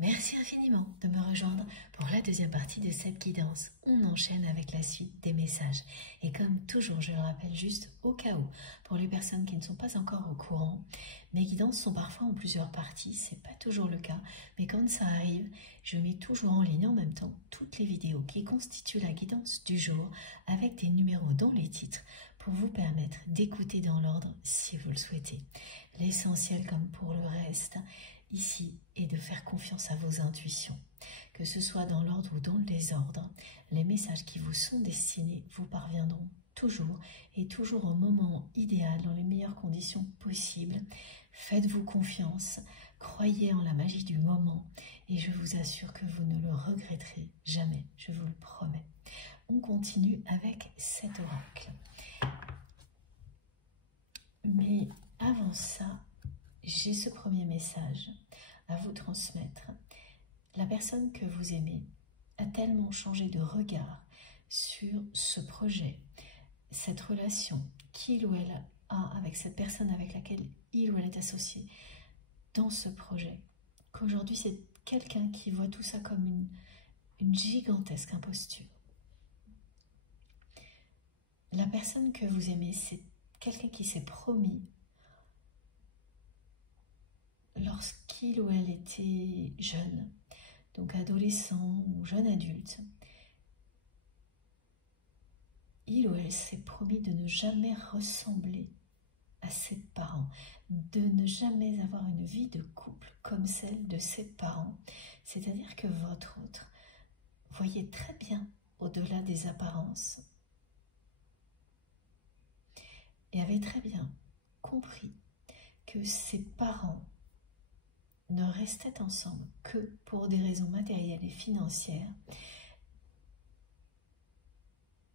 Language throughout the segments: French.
Merci infiniment de me rejoindre pour la deuxième partie de cette guidance. On enchaîne avec la suite des messages. Et comme toujours, je le rappelle juste au cas où, pour les personnes qui ne sont pas encore au courant, mes guidances sont parfois en plusieurs parties, c'est pas toujours le cas, mais quand ça arrive, je mets toujours en ligne en même temps toutes les vidéos qui constituent la guidance du jour avec des numéros dans les titres pour vous permettre d'écouter dans l'ordre si vous le souhaitez. L'essentiel, comme pour le reste, ici est de faire confiance à vos intuitions. Que ce soit dans l'ordre ou dans le désordre, les messages qui vous sont destinés vous parviendront toujours et toujours au moment idéal, dans les meilleures conditions possibles. Faites-vous confiance, croyez en la magie du moment et je vous assure que vous ne le regretterez jamais, je vous le promets. On continue avec cet oracle. Mais avant ça, j'ai ce premier message à vous transmettre. La personne que vous aimez a tellement changé de regard sur ce projet, cette relation qu'il ou elle a avec cette personne avec laquelle il ou elle est associé dans ce projet, qu'aujourd'hui c'est quelqu'un qui voit tout ça comme une gigantesque imposture. La personne que vous aimez, c'est quelqu'un qui s'est promis lorsqu'il ou elle était jeune, donc adolescent ou jeune adulte, il ou elle s'est promis de ne jamais ressembler à ses parents, de ne jamais avoir une vie de couple comme celle de ses parents. C'est-à-dire que votre autre voyait très bien au-delà des apparences et avait très bien compris que ses parents ne restaient ensemble que pour des raisons matérielles et financières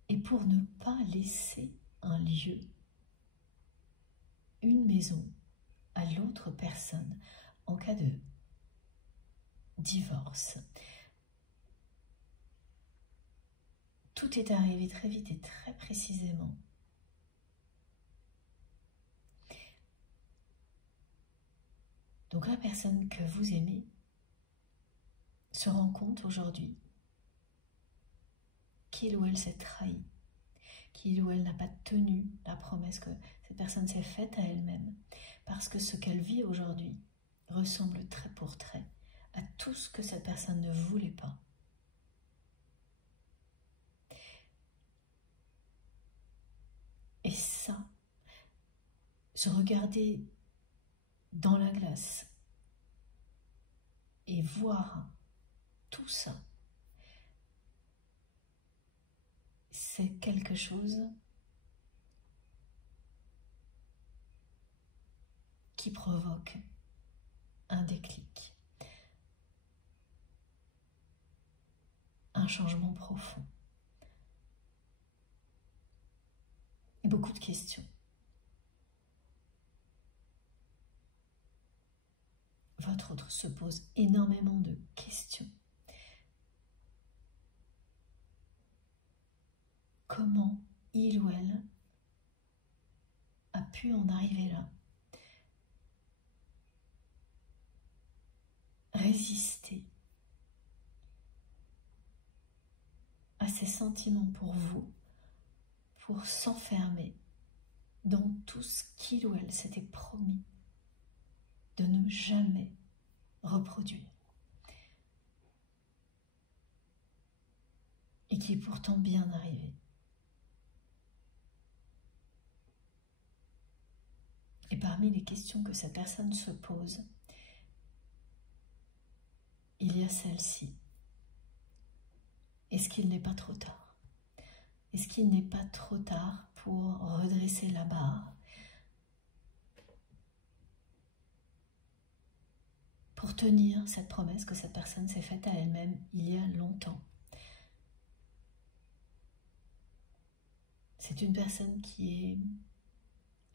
et pour ne pas laisser un lieu, une maison à l'autre personne en cas de divorce. Tout est arrivé très vite et très précisément. Donc la personne que vous aimez se rend compte aujourd'hui qu'il ou elle s'est trahi, qu'il ou elle n'a pas tenu la promesse que cette personne s'est faite à elle-même, parce que ce qu'elle vit aujourd'hui ressemble trait pour trait à tout ce que cette personne ne voulait pas. Et ça, se regarder dans la glace et voir tout ça, c'est quelque chose qui provoque un déclic, un changement profond et beaucoup de questions. Votre autre se pose énormément de questions. Comment il ou elle a pu en arriver là? Résister à ces sentiments pour vous, pour s'enfermer dans tout ce qu'il ou elle s'était promis de ne jamais reproduire. Et qui est pourtant bien arrivé. Et parmi les questions que cette personne se pose, il y a celle-ci. Est-ce qu'il n'est pas trop tard? Est-ce qu'il n'est pas trop tard pour redresser la barre, pour tenir cette promesse que cette personne s'est faite à elle-même il y a longtemps? C'est une personne qui est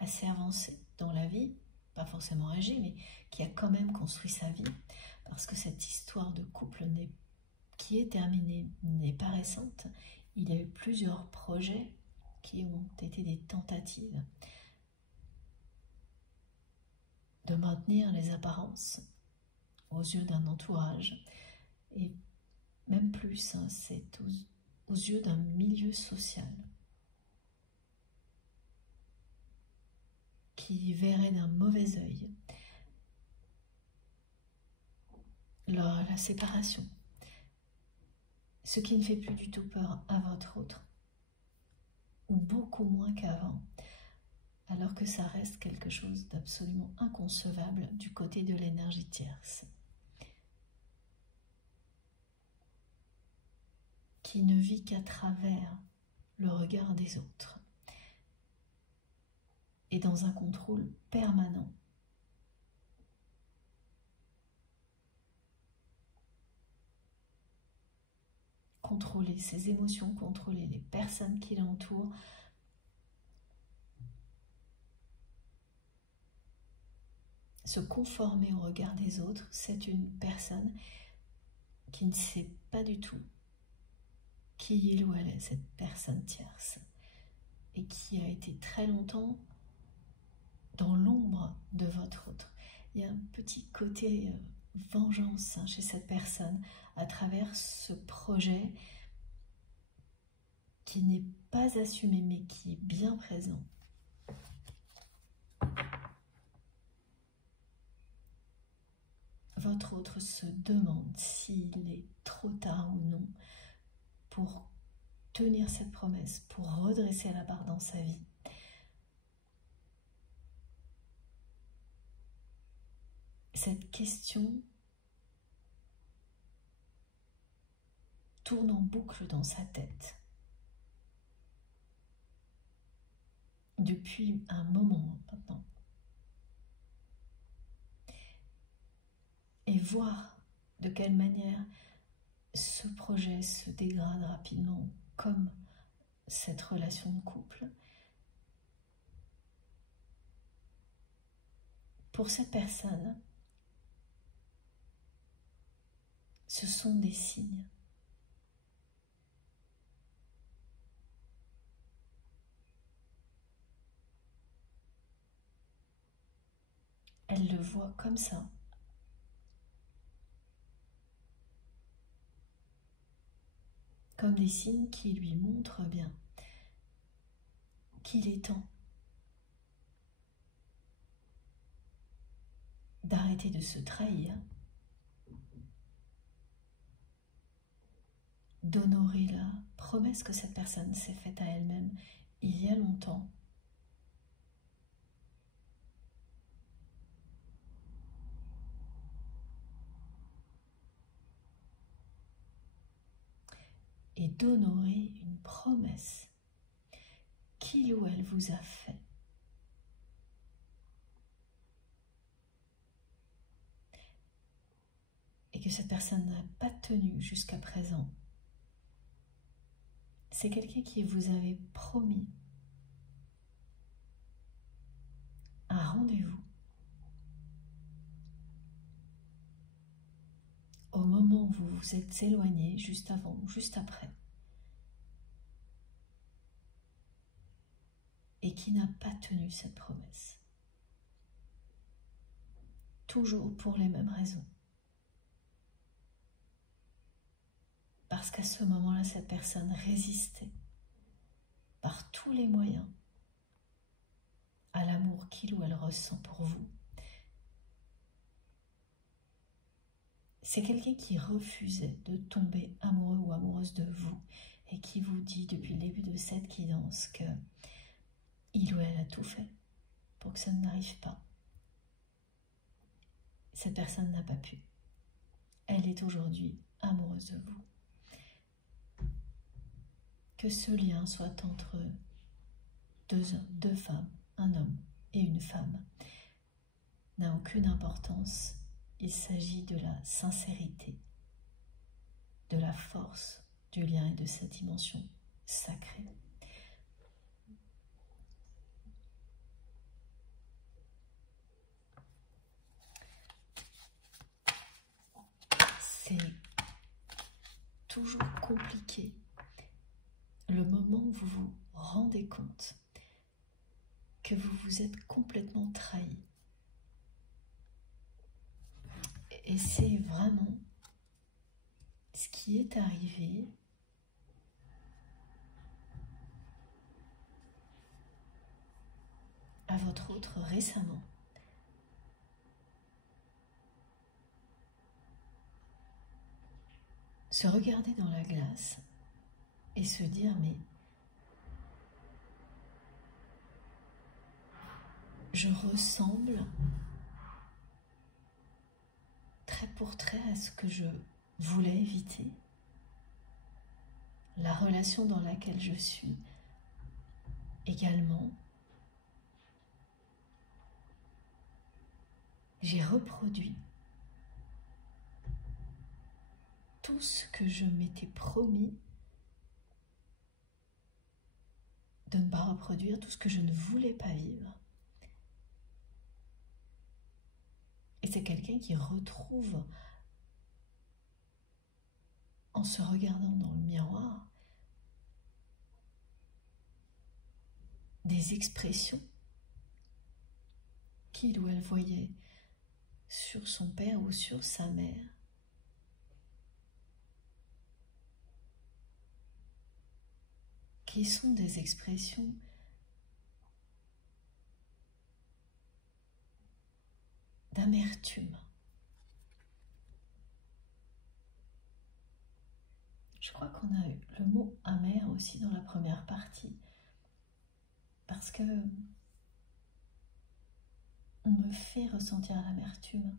assez avancée dans la vie, pas forcément âgée, mais qui a quand même construit sa vie, parce que cette histoire de couple qui est terminée n'est pas récente. Il y a eu plusieurs projets qui ont été des tentatives de maintenir les apparences aux yeux d'un entourage, et même plus, hein, c'est aux yeux d'un milieu social qui verrait d'un mauvais œil la séparation, ce qui ne fait plus du tout peur à votre autre, ou beaucoup moins qu'avant, alors que ça reste quelque chose d'absolument inconcevable du côté de l'énergie tierce, qui ne vit qu'à travers le regard des autres et dans un contrôle permanent. Contrôler ses émotions, contrôler les personnes qui l'entourent, se conformer au regard des autres, c'est une personne qui ne sait pas du tout qui il ou elle est, cette personne tierce, et qui a été très longtemps dans l'ombre de votre autre. Il y a un petit côté vengeance chez cette personne à travers ce projet qui n'est pas assumé mais qui est bien présent. Votre autre se demande s'il est trop tard ou non pour tenir cette promesse, pour redresser la barre dans sa vie. Cette question tourne en boucle dans sa tête depuis un moment maintenant. Et voir de quelle manière ce projet se dégrade rapidement, comme cette relation de couple. Pour cette personne, ce sont des signes. Elle le voit comme ça. Comme des signes qui lui montrent bien qu'il est temps d'arrêter de se trahir, d'honorer la promesse que cette personne s'est faite à elle-même il y a longtemps, et d'honorer une promesse qu'il ou elle vous a faite. Et que cette personne n'a pas tenu jusqu'à présent. C'est quelqu'un qui vous avait promis un rendez-vous au moment où vous vous êtes éloigné, juste avant ou juste après, et qui n'a pas tenu cette promesse. Toujours pour les mêmes raisons. Parce qu'à ce moment-là, cette personne résistait par tous les moyens à l'amour qu'il ou elle ressent pour vous. C'est quelqu'un qui refusait de tomber amoureux ou amoureuse de vous et qui vous dit depuis le début de cette guidance que il ou elle a tout fait pour que ça n'arrive pas. Cette personne n'a pas pu. Elle est aujourd'hui amoureuse de vous. Que ce lien soit entre deux femmes, un homme et une femme, n'a aucune importance. Il s'agit de la sincérité, de la force du lien et de sa dimension sacrée. C'est toujours compliqué le moment où vous vous rendez compte que vous vous êtes complètement trahi. Et c'est vraiment ce qui est arrivé à votre autre récemment. Se regarder dans la glace et se dire mais je ressemble trait pour trait à ce que je voulais éviter. La relation dans laquelle je suis également. J'ai reproduit tout ce que je m'étais promis de ne pas reproduire, tout ce que je ne voulais pas vivre. Et c'est quelqu'un qui retrouve, en se regardant dans le miroir, des expressions qu'il ou elle voyait sur son père ou sur sa mère. Qui sont des expressions d'amertume. Je crois qu'on a eu le mot amer aussi dans la première partie, parce que on me fait ressentir l'amertume.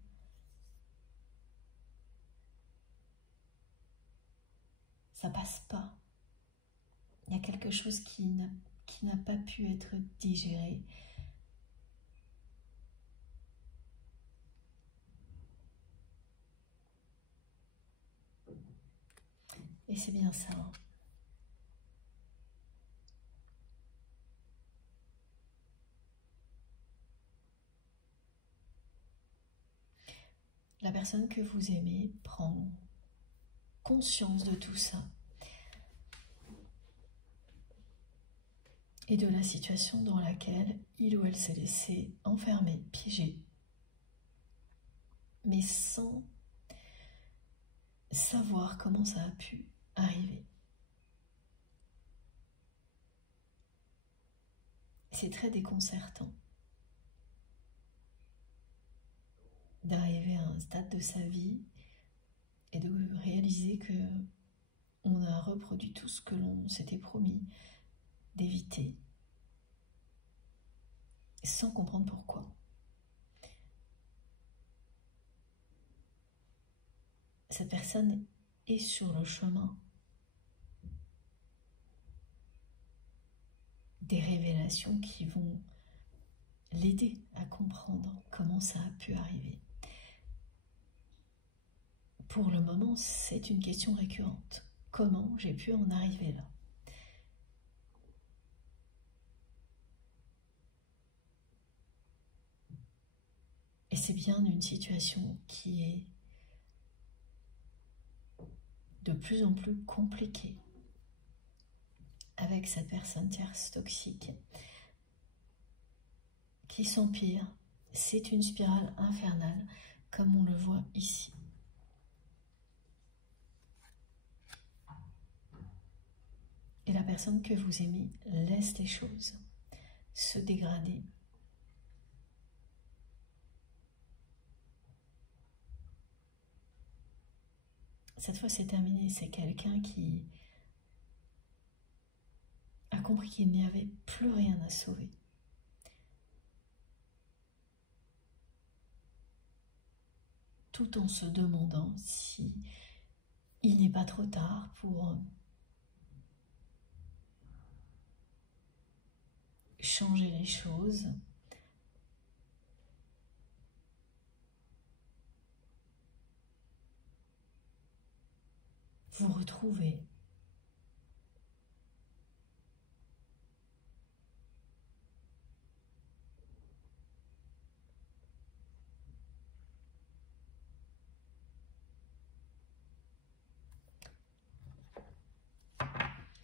Ça passe pas. Il y a quelque chose qui n'a pas pu être digéré. Et c'est bien ça. La personne que vous aimez prend conscience de tout ça et de la situation dans laquelle il ou elle s'est laissé enfermer, piéger, mais sans savoir comment ça a pu arriver. C'est très déconcertant d'arriver à un stade de sa vie et de réaliser que on a reproduit tout ce que l'on s'était promis d'éviter sans comprendre pourquoi. Cette personne est sur le chemin des révélations qui vont l'aider à comprendre comment ça a pu arriver. Pour le moment, c'est une question récurrente. Comment j'ai pu en arriver là? Et c'est bien une situation qui est de plus en plus compliquée avec cette personne tierce toxique qui s'empire. C'est une spirale infernale comme on le voit ici. Et la personne que vous aimez laisse les choses se dégrader. Cette fois, c'est terminé. C'est quelqu'un qui a compris qu'il n'y avait plus rien à sauver. Tout en se demandant si il n'est pas trop tard pour changer les choses, vous retrouver.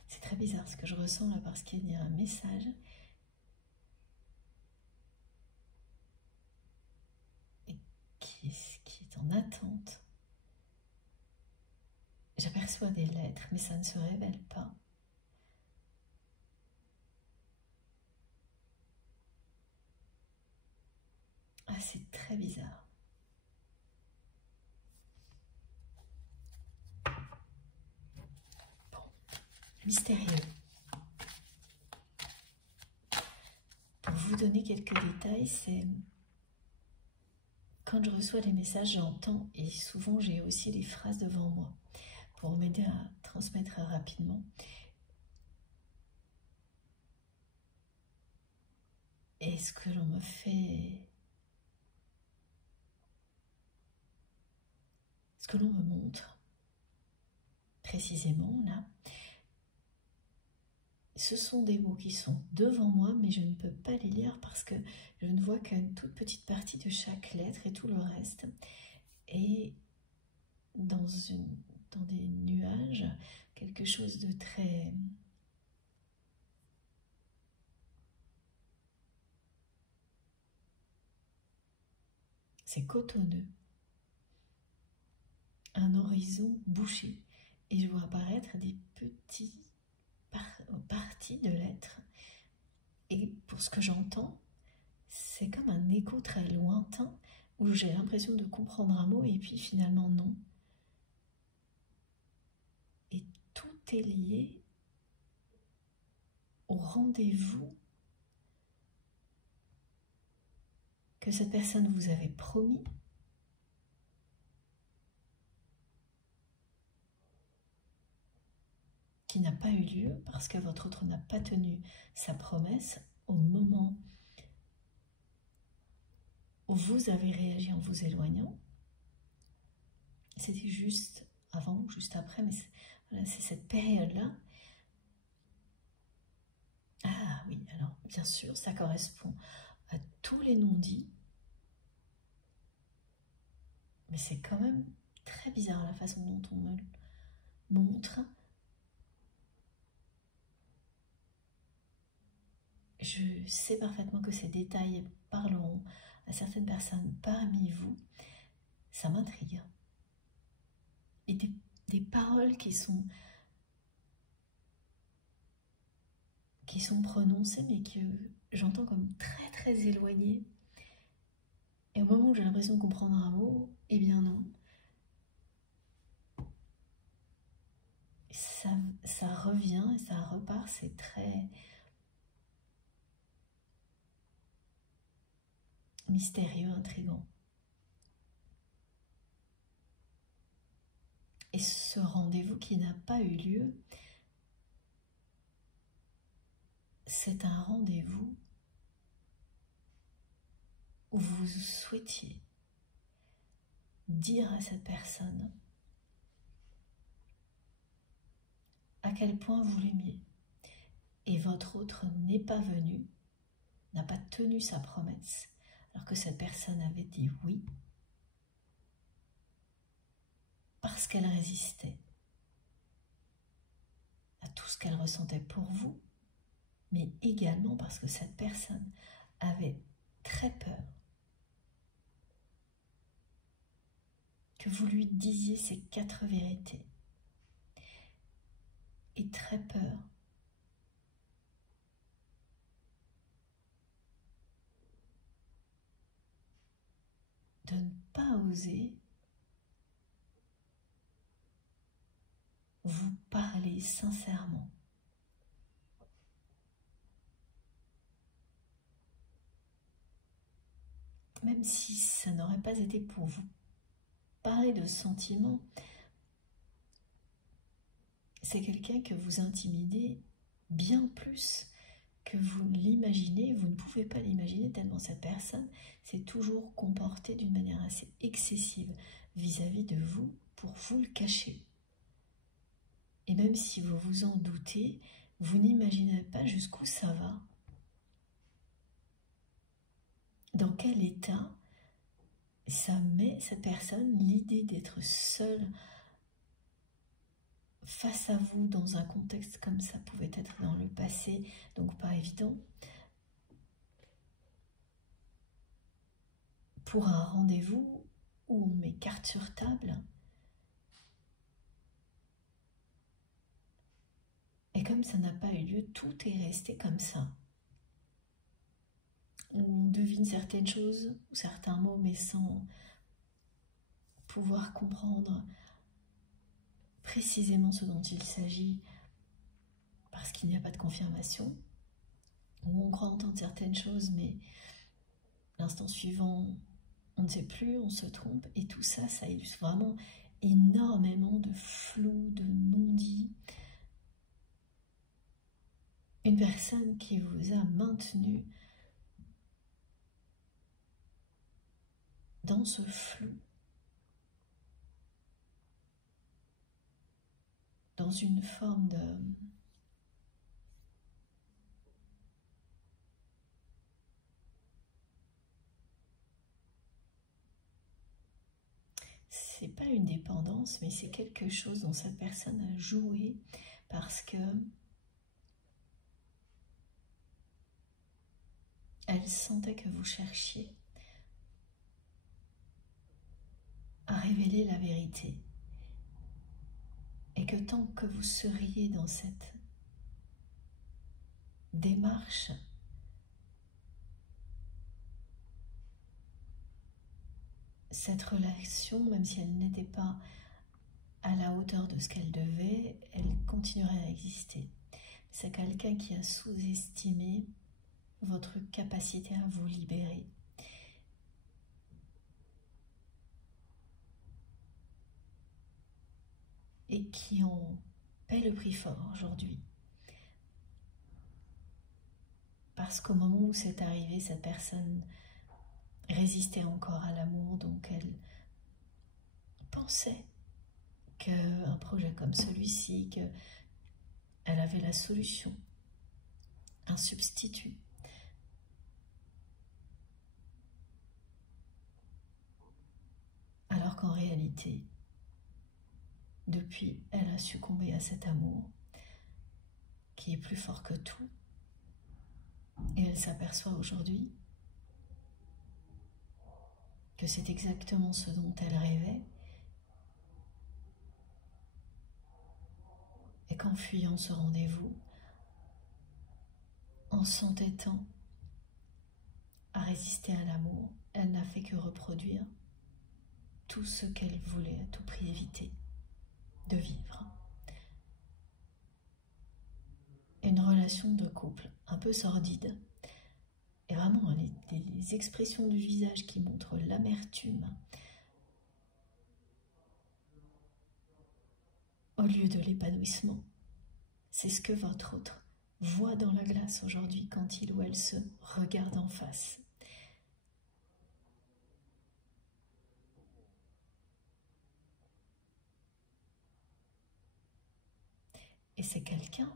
C'est très bizarre ce que je ressens là parce qu'il y a un message qui est en attente. J'aperçois des lettres, mais ça ne se révèle pas. Ah, c'est très bizarre. Bon, mystérieux. Pour vous donner quelques détails, c'est quand je reçois les messages, j'entends, et souvent j'ai aussi les phrases devant moi pour m'aider à transmettre rapidement. Et ce que l'on me fait, ce que l'on me montre précisément là, ce sont des mots qui sont devant moi, mais je ne peux pas les lire parce que je ne vois qu'une toute petite partie de chaque lettre et tout le reste est dans des nuages, quelque chose de très... C'est cotonneux. Un horizon bouché. Et je vois apparaître des petites parties de lettres. Et pour ce que j'entends, c'est comme un écho très lointain où j'ai l'impression de comprendre un mot et puis finalement non. Et tout est lié au rendez-vous que cette personne vous avait promis, qui n'a pas eu lieu parce que votre autre n'a pas tenu sa promesse au moment où vous avez réagi en vous éloignant. C'était juste avant ou juste après, mais voilà, c'est cette période-là. Ah oui, alors bien sûr, ça correspond à tous les non-dits, mais c'est quand même très bizarre la façon dont on me le montre. Je sais parfaitement que ces détails parleront à certaines personnes parmi vous. Ça m'intrigue. Et des paroles qui sont prononcées, mais que j'entends comme très très éloignées. Et au moment où j'ai l'impression de comprendre un mot, eh bien non. Ça revient et ça repart, c'est très mystérieux, intriguant. Et ce rendez-vous qui n'a pas eu lieu, c'est un rendez-vous où vous souhaitiez dire à cette personne à quel point vous l'aimiez. Et votre autre n'est pas venu, n'a pas tenu sa promesse, alors que cette personne avait dit oui, parce qu'elle résistait à tout ce qu'elle ressentait pour vous, mais également parce que cette personne avait très peur que vous lui disiez ces 4 vérités, et très peur de ne pas oser vous parler sincèrement. Même si ça n'aurait pas été pour vous parler de sentiments, c'est quelqu'un que vous intimidez bien plus que vous l'imaginez. Vous ne pouvez pas l'imaginer tellement cette personne s'est toujours comportée d'une manière assez excessive vis-à-vis de vous pour vous le cacher. Et même si vous vous en doutez, vous n'imaginez pas jusqu'où ça va. Dans quel état ça met cette personne, l'idée d'être seule face à vous dans un contexte comme ça pouvait être dans le passé, donc pas évident, pour un rendez-vous où on met carte sur table. Et comme ça n'a pas eu lieu, tout est resté comme ça. On devine certaines choses, certains mots, mais sans pouvoir comprendre précisément ce dont il s'agit, parce qu'il n'y a pas de confirmation. Ou on croit entendre certaines choses, mais l'instant suivant, on ne sait plus, on se trompe, et tout ça, ça illustre vraiment énormément de flou, de non-dit. Une personne qui vous a maintenu dans ce flou, dans une forme de... C'est pas une dépendance, mais c'est quelque chose dont cette personne a joué parce que elle sentait que vous cherchiez à révéler la vérité. Et que tant que vous seriez dans cette démarche, cette relation, même si elle n'était pas à la hauteur de ce qu'elle devait, elle continuerait à exister. C'est quelqu'un qui a sous-estimé votre capacité à vous libérer. Et qui en paie le prix fort aujourd'hui. Parce qu'au moment où c'est arrivé, cette personne résistait encore à l'amour, donc elle pensait qu'un projet comme celui-ci, qu'elle avait la solution, un substitut. Alors qu'en réalité, depuis, elle a succombé à cet amour qui est plus fort que tout. Et elle s'aperçoit aujourd'hui que c'est exactement ce dont elle rêvait et qu'en fuyant ce rendez-vous, en s'entêtant à résister à l'amour, elle n'a fait que reproduire tout ce qu'elle voulait à tout prix éviter de vivre. Une relation de couple un peu sordide, et vraiment des expressions du visage qui montrent l'amertume au lieu de l'épanouissement. C'est ce que votre autre voit dans la glace aujourd'hui quand il ou elle se regarde en face. Et c'est quelqu'un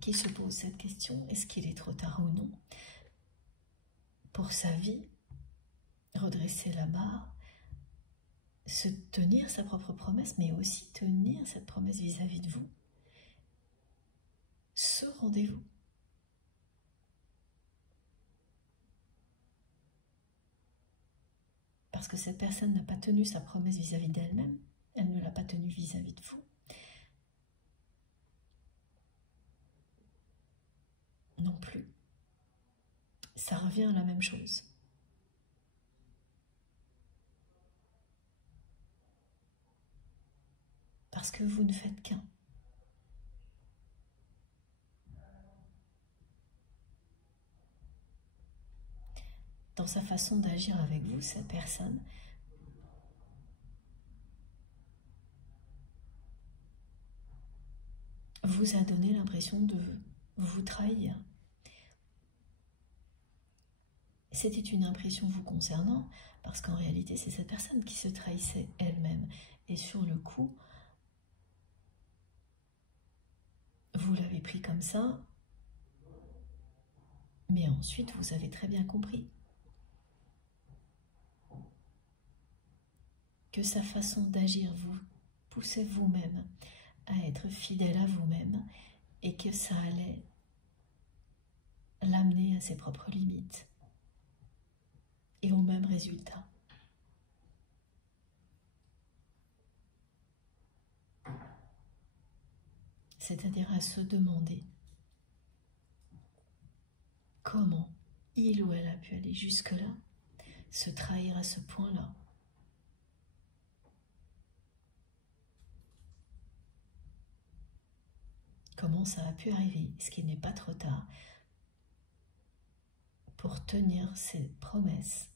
qui se pose cette question, est-ce qu'il est trop tard ou non pour sa vie, redresser la barre, se tenir sa propre promesse, mais aussi tenir cette promesse vis-à-vis de vous. Ce rendez-vous. Parce que cette personne n'a pas tenu sa promesse vis-à-vis d'elle-même, elle ne l'a pas tenue vis-à-vis de vous. Non plus. Ça revient à la même chose. Parce que vous ne faites qu'un. Dans sa façon d'agir avec vous, cette personne vous a donné l'impression de vous trahir. C'était une impression vous concernant, parce qu'en réalité, c'est cette personne qui se trahissait elle-même. Et sur le coup, vous l'avez pris comme ça, mais ensuite, vous avez très bien compris que sa façon d'agir vous poussait vous-même à être fidèle à vous-même et que ça allait l'amener à ses propres limites et au même résultat. c'est-à-dire à se demander comment il ou elle a pu aller jusque-là, se trahir à ce point-là. Comment ça a pu arriver? Est-ce qu'il n'est pas trop tard pour tenir ses promesses?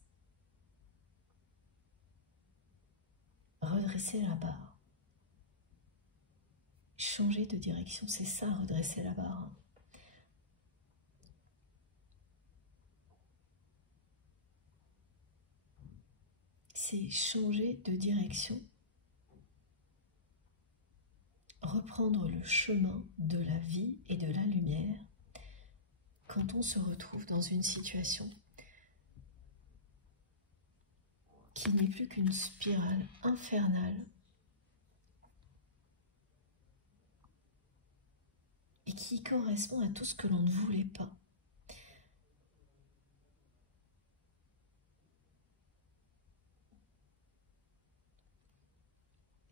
Redresser la barre. Changer de direction, c'est ça, redresser la barre. C'est changer de direction, reprendre le chemin de la vie et de la lumière quand on se retrouve dans une situation qui n'est plus qu'une spirale infernale et qui correspond à tout ce que l'on ne voulait pas.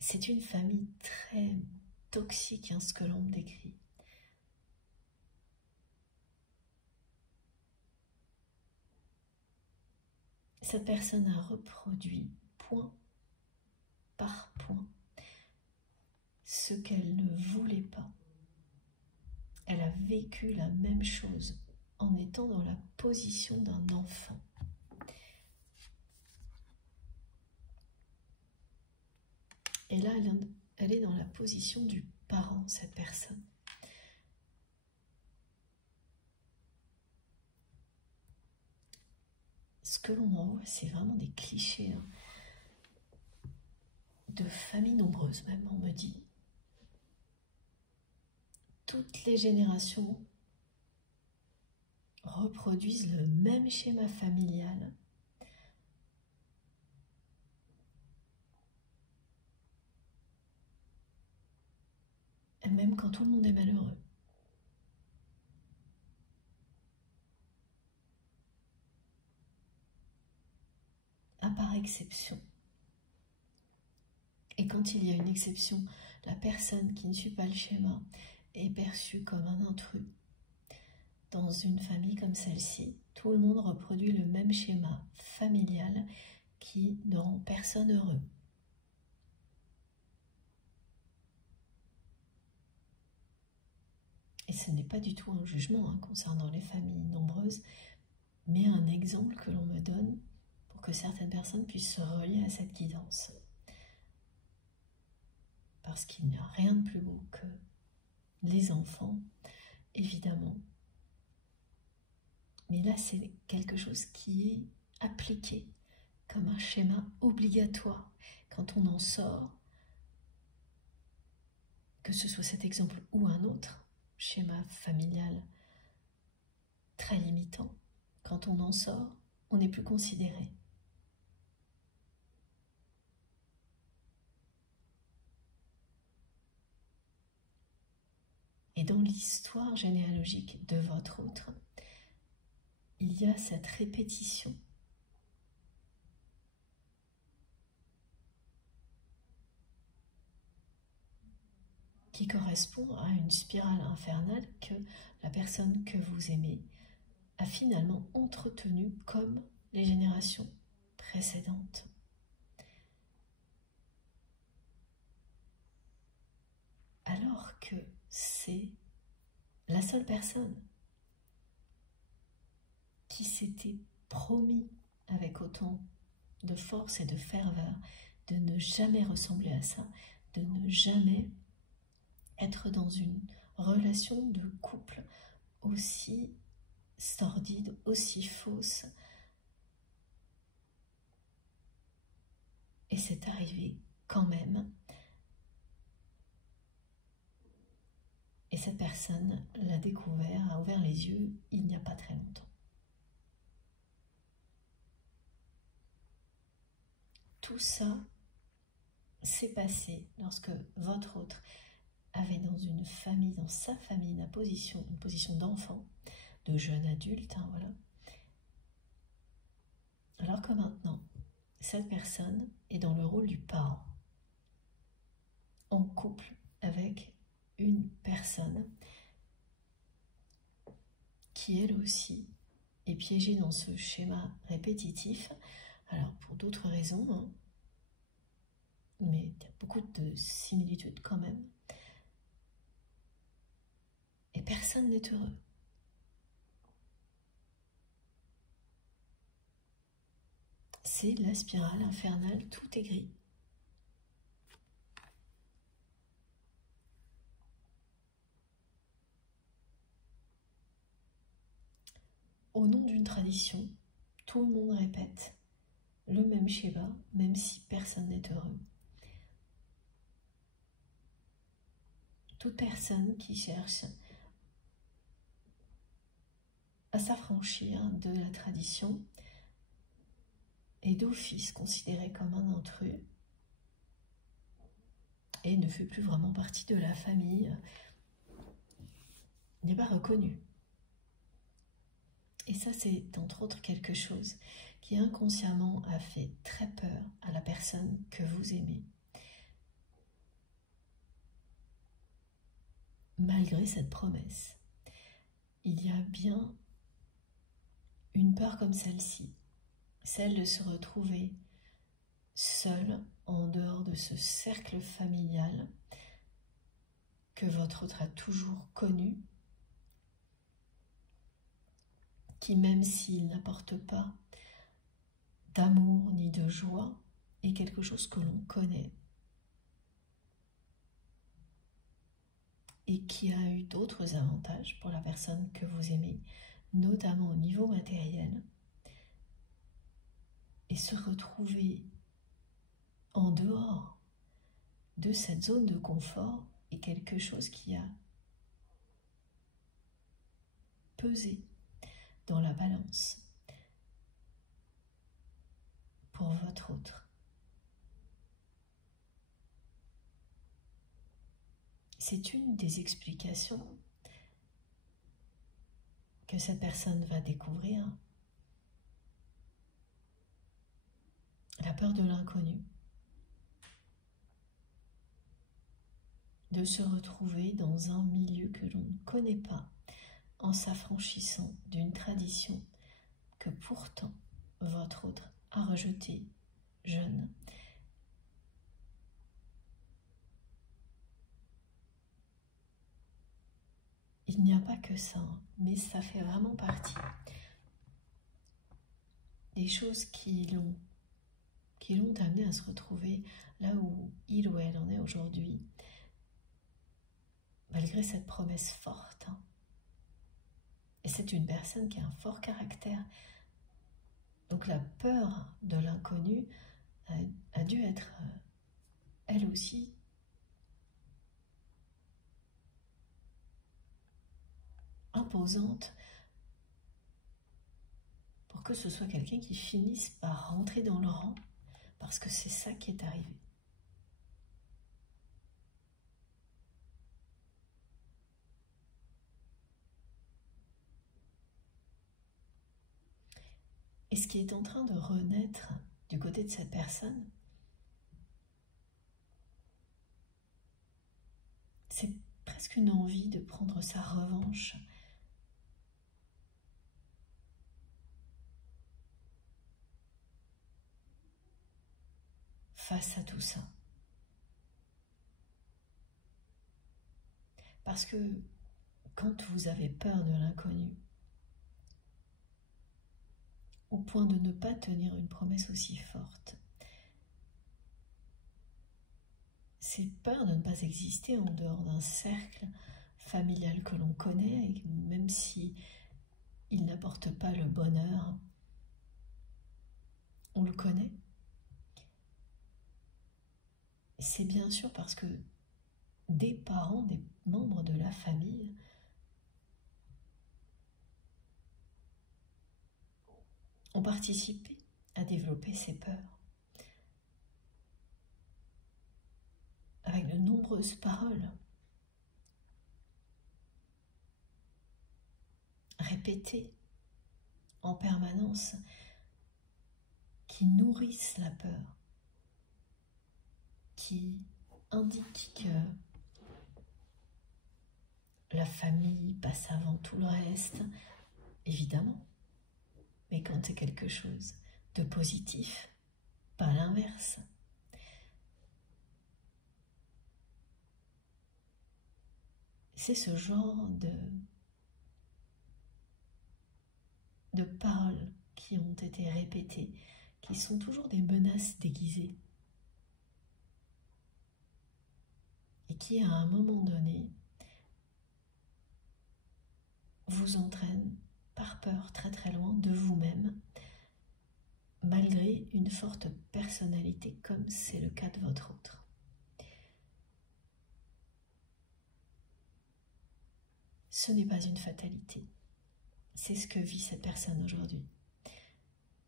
C'est une famille très toxique, ce que l'on décrit. Cette personne a reproduit point par point ce qu'elle ne voulait pas. Elle a vécu la même chose en étant dans la position d'un enfant. Et là, elle est dans la position du parent, cette personne. Ce que l'on envoie, c'est vraiment des clichés de familles nombreuses, même, on me dit. Toutes les générations reproduisent le même schéma familial. Et même quand tout le monde est malheureux. À part exception. Et quand il y a une exception, la personne qui ne suit pas le schéma est perçue comme un intrus. Dans une famille comme celle-ci, tout le monde reproduit le même schéma familial qui ne rend personne heureux. Et ce n'est pas du tout un jugement concernant les familles nombreuses, mais un exemple que l'on me donne pour que certaines personnes puissent se relier à cette guidance. Parce qu'il n'y a rien de plus beau que les enfants, évidemment. Mais là, c'est quelque chose qui est appliqué comme un schéma obligatoire. Quand on en sort, que ce soit cet exemple ou un autre, schéma familial très limitant, quand on en sort, on n'est plus considéré. Et dans l'histoire généalogique de votre autre, il y a cette répétition qui correspond à une spirale infernale que la personne que vous aimez a finalement entretenue comme les générations précédentes. Alors que c'est la seule personne qui s'était promis avec autant de force et de ferveur de ne jamais ressembler à ça, de ne jamais être dans une relation de couple aussi sordide, aussi fausse. Et c'est arrivé quand même. Et cette personne l'a découvert, a ouvert les yeux il n'y a pas très longtemps. Tout ça s'est passé lorsque votre autre avait dans une famille, dans sa famille, une position d'enfant, de jeune adulte, voilà. Alors que maintenant, cette personne est dans le rôle du parent, en couple avec une personne qui elle aussi est piégée dans ce schéma répétitif, alors pour d'autres raisons, hein, mais il y a beaucoup de similitudes quand même, et personne n'est heureux. C'est la spirale infernale, tout est gris. Au nom d'une tradition, tout le monde répète le même schéma, même si personne n'est heureux. Toute personne qui cherche à s'affranchir de la tradition est d'office considérée comme un intrus et ne fait plus vraiment partie de la famille, n'est pas reconnue. Et ça, c'est entre autres quelque chose qui inconsciemment a fait très peur à la personne que vous aimez. Malgré cette promesse, il y a bien une peur comme celle-ci, celle de se retrouver seul en dehors de ce cercle familial que votre autre a toujours connu, qui même s'il n'apporte pas d'amour ni de joie, est quelque chose que l'on connaît et qui a eu d'autres avantages pour la personne que vous aimez, notamment au niveau matériel, et se retrouver en dehors de cette zone de confort est quelque chose qui a pesé dans la balance pour votre autre. C'est une des explications que cette personne va découvrir. La peur de l'inconnu, de se retrouver dans un milieu que l'on ne connaît pas, en s'affranchissant d'une tradition que pourtant votre autre a rejetée jeune. Il n'y a pas que ça, mais ça fait vraiment partie des choses qui l'ont amené à se retrouver là où il ou elle en est aujourd'hui, malgré cette promesse forte. Et c'est une personne qui a un fort caractère. Donc la peur de l'inconnu a dû être, elle aussi, imposante pour que ce soit quelqu'un qui finisse par rentrer dans le rang, parce que c'est ça qui est arrivé. Et ce qui est en train de renaître du côté de cette personne, c'est presque une envie de prendre sa revanche face à tout ça. Parce que quand vous avez peur de l'inconnu, au point de ne pas tenir une promesse aussi forte, c'est peur de ne pas exister en dehors d'un cercle familial que l'on connaît, et même si il n'apporte pas le bonheur, on le connaît. C'est bien sûr parce que des parents, des membres de la famille ont participé à développer ces peurs. Avec de nombreuses paroles répétées en permanence qui nourrissent la peur, qui indiquent que la famille passe avant tout le reste, évidemment. Mais quand c'est quelque chose de positif, pas l'inverse. C'est ce genre de paroles qui ont été répétées, qui sont toujours des menaces déguisées et qui, à un moment donné, vous entraînent par peur très très loin de vous-même, malgré une forte personnalité comme c'est le cas de votre autre. Ce n'est pas une fatalité, c'est ce que vit cette personne aujourd'hui.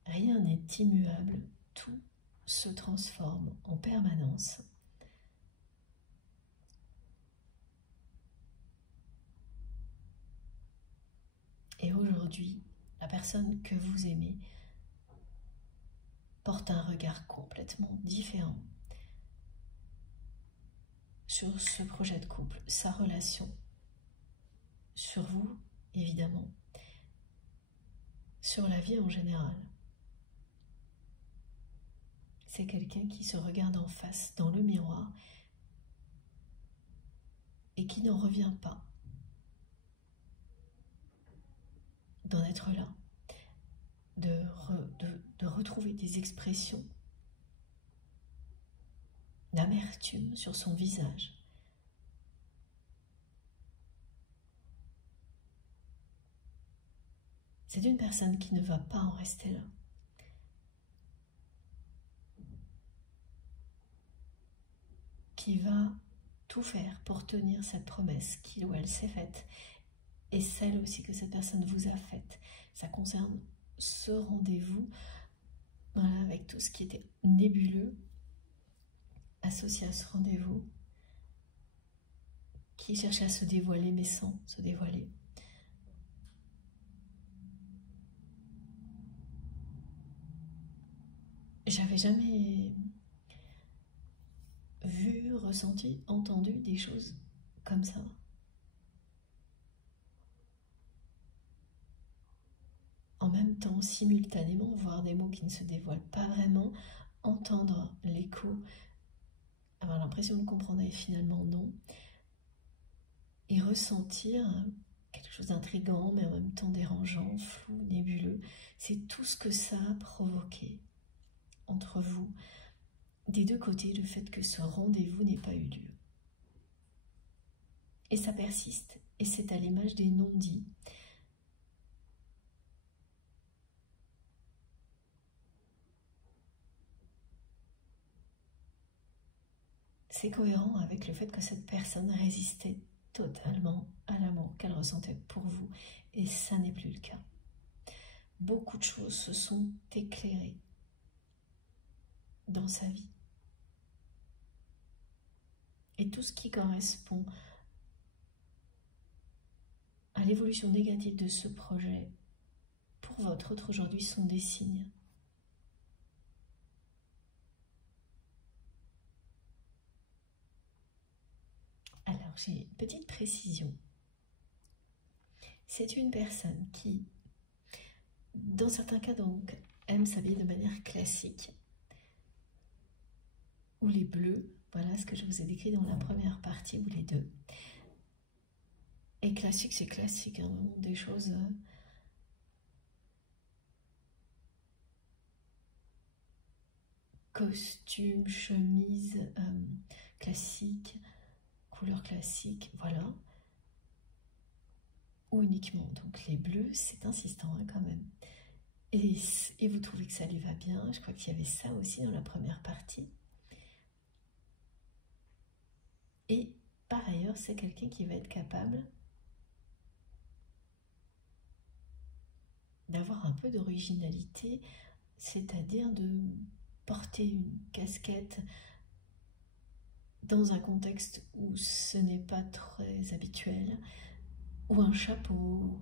Rien n'est immuable, tout se transforme en permanence. Et aujourd'hui, la personne que vous aimez porte un regard complètement différent sur ce projet de couple, sa relation, sur vous, évidemment, sur la vie en général. C'est quelqu'un qui se regarde en face dans le miroir et qui n'en revient pas d'en être là, de retrouver des expressions d'amertume sur son visage. C'est une personne qui ne va pas en rester là. Qui va tout faire pour tenir cette promesse qu'il ou elle s'est faite et celle aussi que cette personne vous a faite. Ça concerne ce rendez-vous, voilà, avec tout ce qui était nébuleux associé à ce rendez-vous, qui cherchait à se dévoiler mais sans se dévoiler. J'avais jamais vu, ressenti, entendu des choses comme ça. En même temps, simultanément, voir des mots qui ne se dévoilent pas vraiment, entendre l'écho, avoir l'impression de comprendre et finalement non, et ressentir quelque chose d'intriguant mais en même temps dérangeant, flou, nébuleux. C'est tout ce que ça a provoqué entre vous, des deux côtés, le fait que ce rendez-vous n'ait pas eu lieu. Et ça persiste, et c'est à l'image des non-dits. C'est cohérent avec le fait que cette personne résistait totalement à l'amour qu'elle ressentait pour vous, et ça n'est plus le cas. Beaucoup de choses se sont éclairées dans sa vie. Et tout ce qui correspond à l'évolution négative de ce projet, pour votre autre aujourd'hui, sont des signes. Alors, j'ai une petite précision. C'est une personne qui, dans certains cas, donc, aime s'habiller de manière classique, ou les bleus, voilà ce que je vous ai décrit dans la première partie, ou les deux. Et classique, c'est classique, hein, des choses costume, chemise classique, couleur classique, voilà. Ou uniquement, donc les bleus, c'est insistant hein, quand même. Et vous trouvez que ça lui va bien, je crois qu'il y avait ça aussi dans la première partie. Et par ailleurs, c'est quelqu'un qui va être capable d'avoir un peu d'originalité, c'est-à-dire de porter une casquette dans un contexte où ce n'est pas très habituel, ou un chapeau.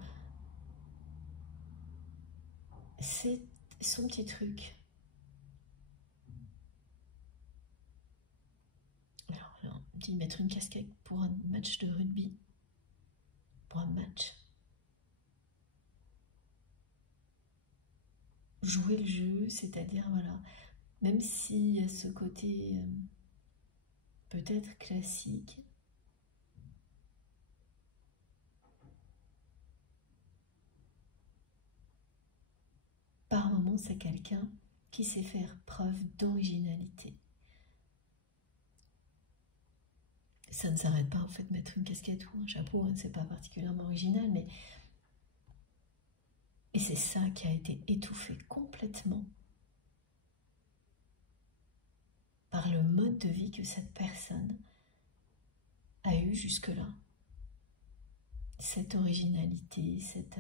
C'est son petit truc. Alors, on dit mettre une casquette pour un match de rugby. pour un match. Jouer le jeu, c'est-à-dire, voilà, même s'il y a ce côté peut-être classique, par moments, c'est quelqu'un qui sait faire preuve d'originalité. Ça ne s'arrête pas en fait de mettre une casquette ou un chapeau, hein, c'est pas particulièrement original, mais... Et c'est ça qui a été étouffé complètement par le mode de vie que cette personne a eu jusque-là. Cette originalité, cette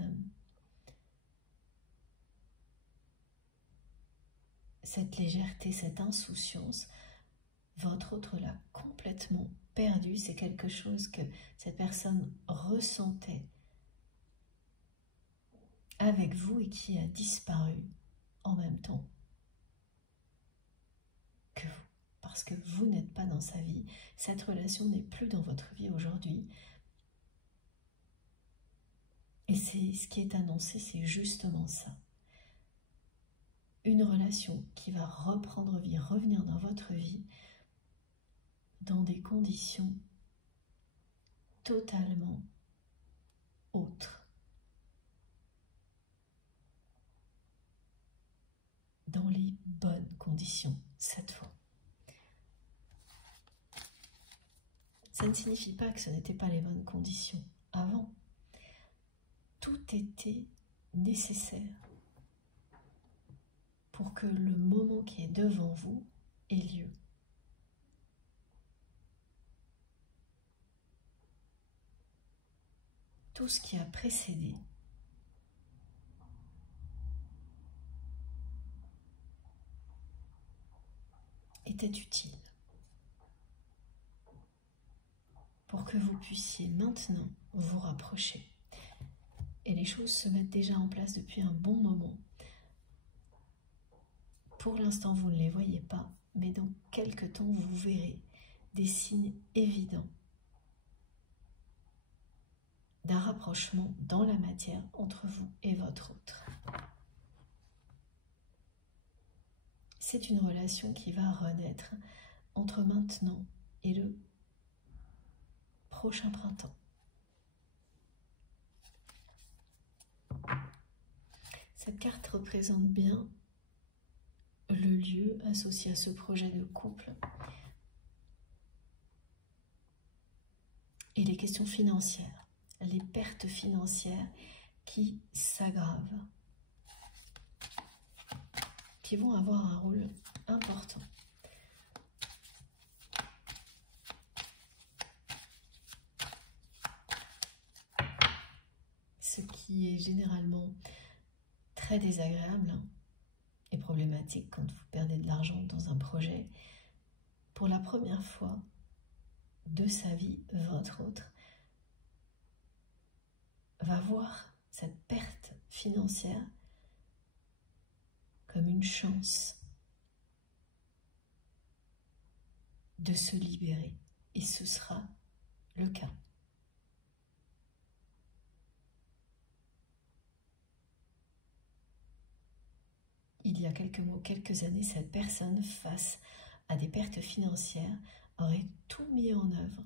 légèreté, cette insouciance, votre autre l'a complètement perdu. C'est quelque chose que cette personne ressentait avec vous et qui a disparu en même temps que vous. Parce que vous n'êtes pas dans sa vie, cette relation n'est plus dans votre vie aujourd'hui. Et c'est ce qui est annoncé, c'est justement ça. Une relation qui va reprendre vie, revenir dans votre vie, dans des conditions totalement autres. Dans les bonnes conditions, cette fois. Ça ne signifie pas que ce n'était pas les bonnes conditions avant. Tout était nécessaire pour que le moment qui est devant vous ait lieu. Tout ce qui a précédé était utile pour que vous puissiez maintenant vous rapprocher. Et les choses se mettent déjà en place depuis un bon moment. Pour l'instant, vous ne les voyez pas, mais dans quelques temps, vous verrez des signes évidents d'un rapprochement dans la matière entre vous et votre autre. C'est une relation qui va renaître entre maintenant et le prochain printemps. Cette carte représente bien le lieu associé à ce projet de couple et les questions financières, les pertes financières qui s'aggravent, qui vont avoir un rôle important. Ce qui est généralement très désagréable et problématique quand vous perdez de l'argent dans un projet. Pour la première fois de sa vie, votre autre va voir cette perte financière comme une chance de se libérer. Et ce sera le cas. Il y a quelques mois, quelques années, cette personne, face à des pertes financières, aurait tout mis en œuvre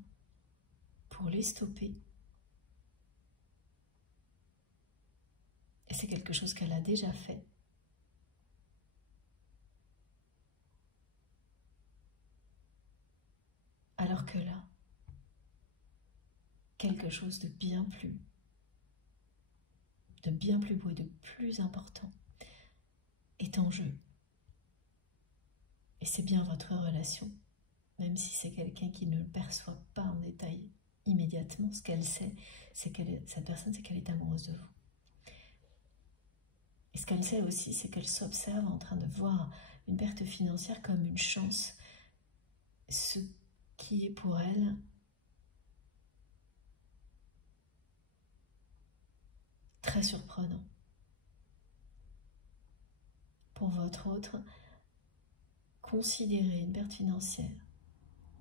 pour les stopper. Et c'est quelque chose qu'elle a déjà fait. Alors que là, quelque chose de bien plus beau et de plus important est en jeu. Et c'est bien votre relation, même si c'est quelqu'un qui ne le perçoit pas en détail immédiatement. Ce qu'elle sait, c'est cette personne, c'est qu'elle est amoureuse de vous. Et ce qu'elle sait aussi, c'est qu'elle s'observe en train de voir une perte financière comme une chance, ce qui est pour elle très surprenant. Pour votre autre, considérer une perte financière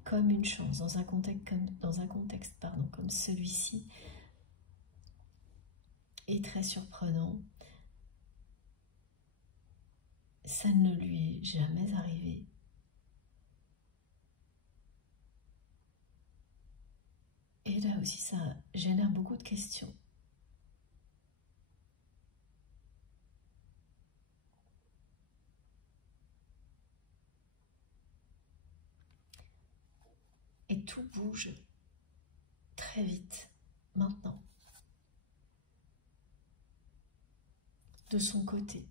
comme une chance dans un contexte comme celui-ci et très surprenant. Ça ne lui est jamais arrivé. Et là aussi, ça génère beaucoup de questions. Et tout bouge très vite, maintenant, de son côté.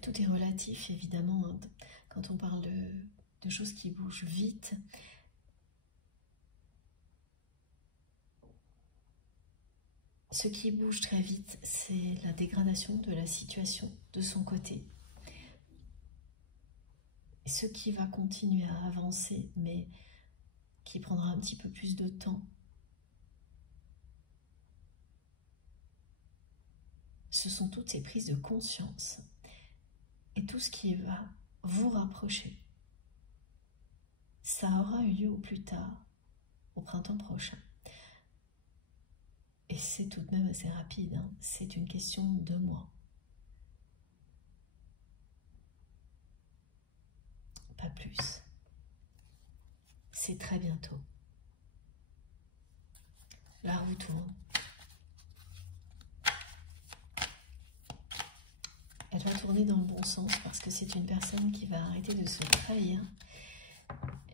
Tout est relatif, évidemment, hein. Quand on parle de choses qui bougent vite, ce qui bouge très vite, c'est la dégradation de la situation de son côté. Et ce qui va continuer à avancer, mais qui prendra un petit peu plus de temps, ce sont toutes ces prises de conscience et tout ce qui va vous rapprocher. Ça aura eu lieu au plus tard, au printemps prochain. Et c'est tout de même assez rapide, hein. C'est une question de mois. Pas plus. C'est très bientôt. La roue tourne. Elle va tourner dans le bon sens parce que c'est une personne qui va arrêter de se trahir.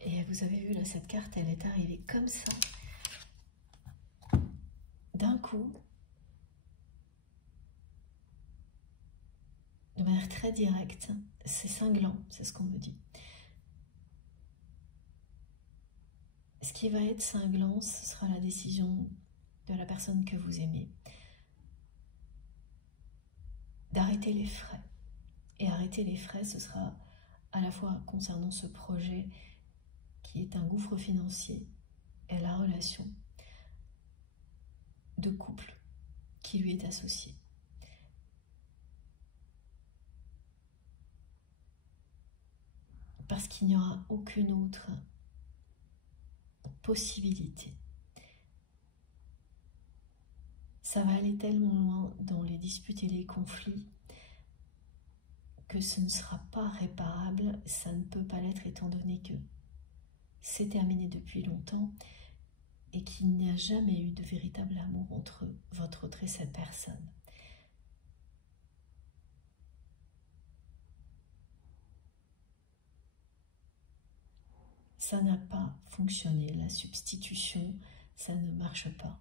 Et vous avez vu là, cette carte, elle est arrivée comme ça. D'un coup, de manière très directe, c'est cinglant, c'est ce qu'on me dit. Ce qui va être cinglant, ce sera la décision de la personne que vous aimez d'arrêter les frais. Et arrêter les frais, ce sera à la fois concernant ce projet qui est un gouffre financier et la relation de couple qui lui est associée. Parce qu'il n'y aura aucune autre possibilité. Ça va aller tellement loin dans les disputes et les conflits que ce ne sera pas réparable, ça ne peut pas l'être étant donné que c'est terminé depuis longtemps et qu'il n'y a jamais eu de véritable amour entre votre autre et cette personne. Ça n'a pas fonctionné, la substitution, ça ne marche pas.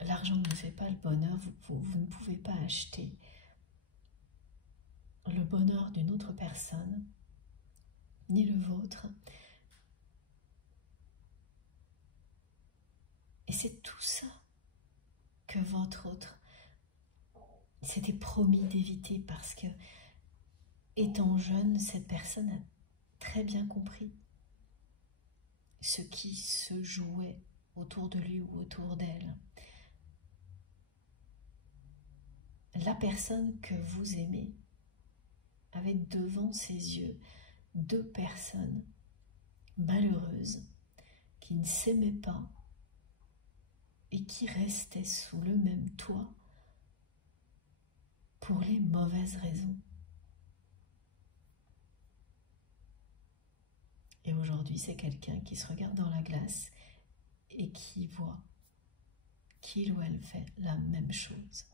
L'argent ne fait pas le bonheur, vous ne pouvez pas acheter le bonheur d'une autre personne, ni le vôtre. Et c'est tout ça que votre autre s'était promis d'éviter parce que, étant jeune, cette personne a très bien compris ce qui se jouait autour de lui ou autour d'elle. La personne que vous aimez avait devant ses yeux deux personnes malheureuses qui ne s'aimaient pas et qui restaient sous le même toit pour les mauvaises raisons. Et aujourd'hui, c'est quelqu'un qui se regarde dans la glace et qui voit qu'il ou elle fait la même chose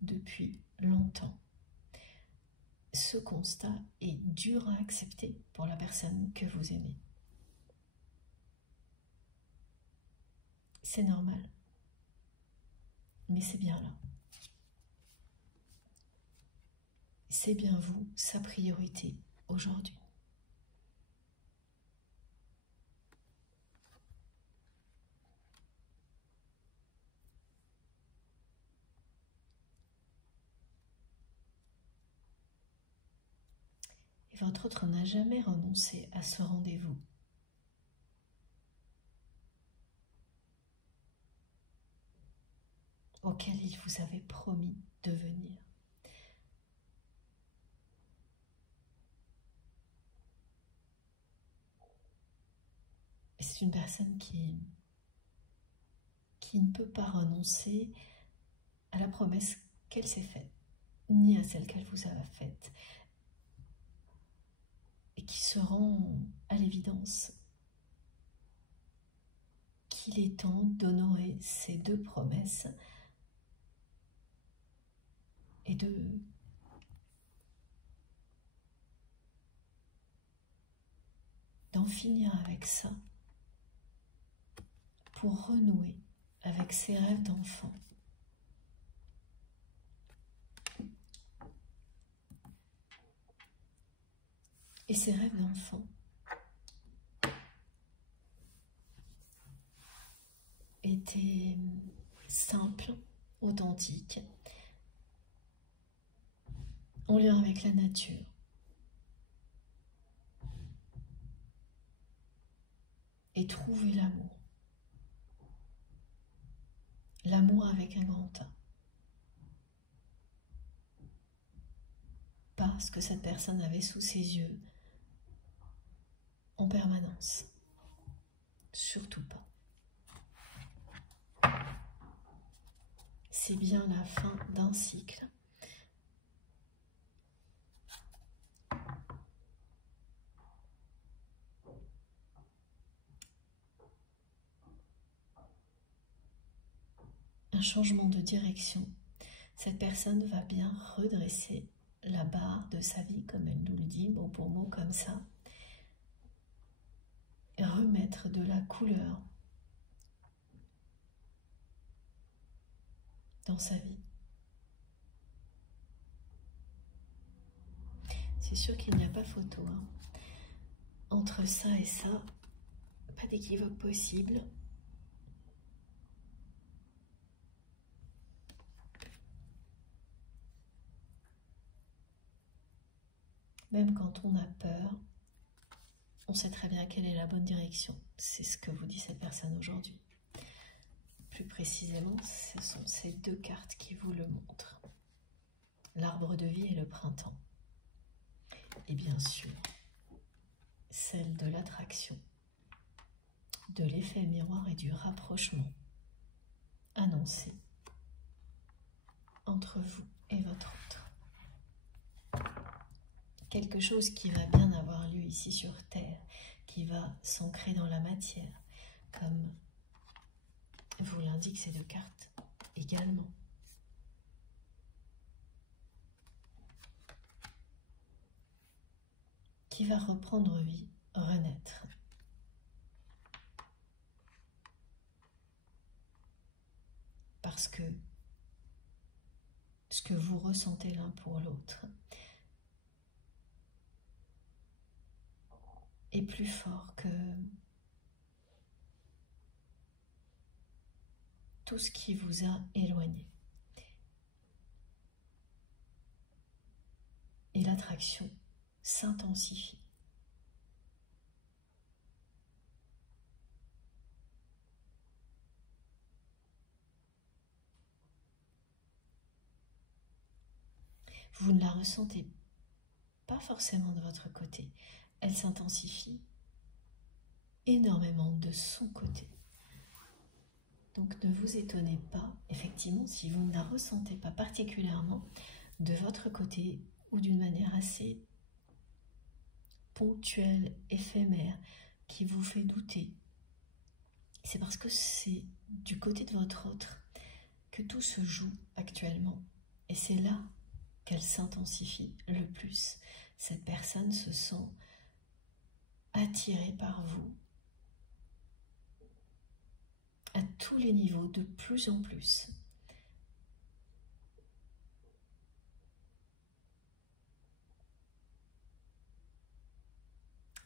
depuis longtemps. Ce constat est dur à accepter pour la personne que vous aimez. C'est normal, mais c'est bien là. C'est bien vous, sa priorité aujourd'hui. Et votre autre n'a jamais renoncé à ce rendez-vous. Auquel il vous avait promis de venir. c'est une personne qui ne peut pas renoncer à la promesse qu'elle s'est faite, ni à celle qu'elle vous a faite, et qui se rend à l'évidence qu'il est temps d'honorer ces deux promesses et d'en finir avec ça pour renouer avec ses rêves d'enfant. Et ces rêves d'enfant étaient simples, authentiques, en lien avec la nature. Et trouver l'amour. L'amour avec un grand A. Pas ce que cette personne avait sous ses yeux en permanence. Surtout pas. C'est bien la fin d'un cycle. Un changement de direction. Cette personne va bien redresser la barre de sa vie, comme elle nous le dit, mot pour mot comme ça, et remettre de la couleur dans sa vie. C'est sûr qu'il n'y a pas photo, hein. Entre ça et ça, pas d'équivoque possible. Même quand on a peur, on sait très bien quelle est la bonne direction. C'est ce que vous dit cette personne aujourd'hui. Plus précisément, ce sont ces deux cartes qui vous le montrent. L'arbre de vie et le printemps. Et bien sûr, celle de l'attraction, de l'effet miroir et du rapprochement annoncé entre vous et votre autre. Quelque chose qui va bien avoir lieu ici sur Terre, qui va s'ancrer dans la matière, comme vous l'indiquent ces deux cartes également. Qui va reprendre vie, renaître. Parce que ce que vous ressentez l'un pour l'autre est plus fort que tout ce qui vous a éloigné. Et l'attraction s'intensifie. Vous ne la ressentez pas forcément de votre côté. Elle s'intensifie énormément de son côté. Donc ne vous étonnez pas, effectivement, si vous ne la ressentez pas particulièrement de votre côté ou d'une manière assez ponctuelle, éphémère, qui vous fait douter. C'est parce que c'est du côté de votre autre que tout se joue actuellement. Et c'est là qu'elle s'intensifie le plus. Cette personne se sent attirée par vous à tous les niveaux, de plus en plus.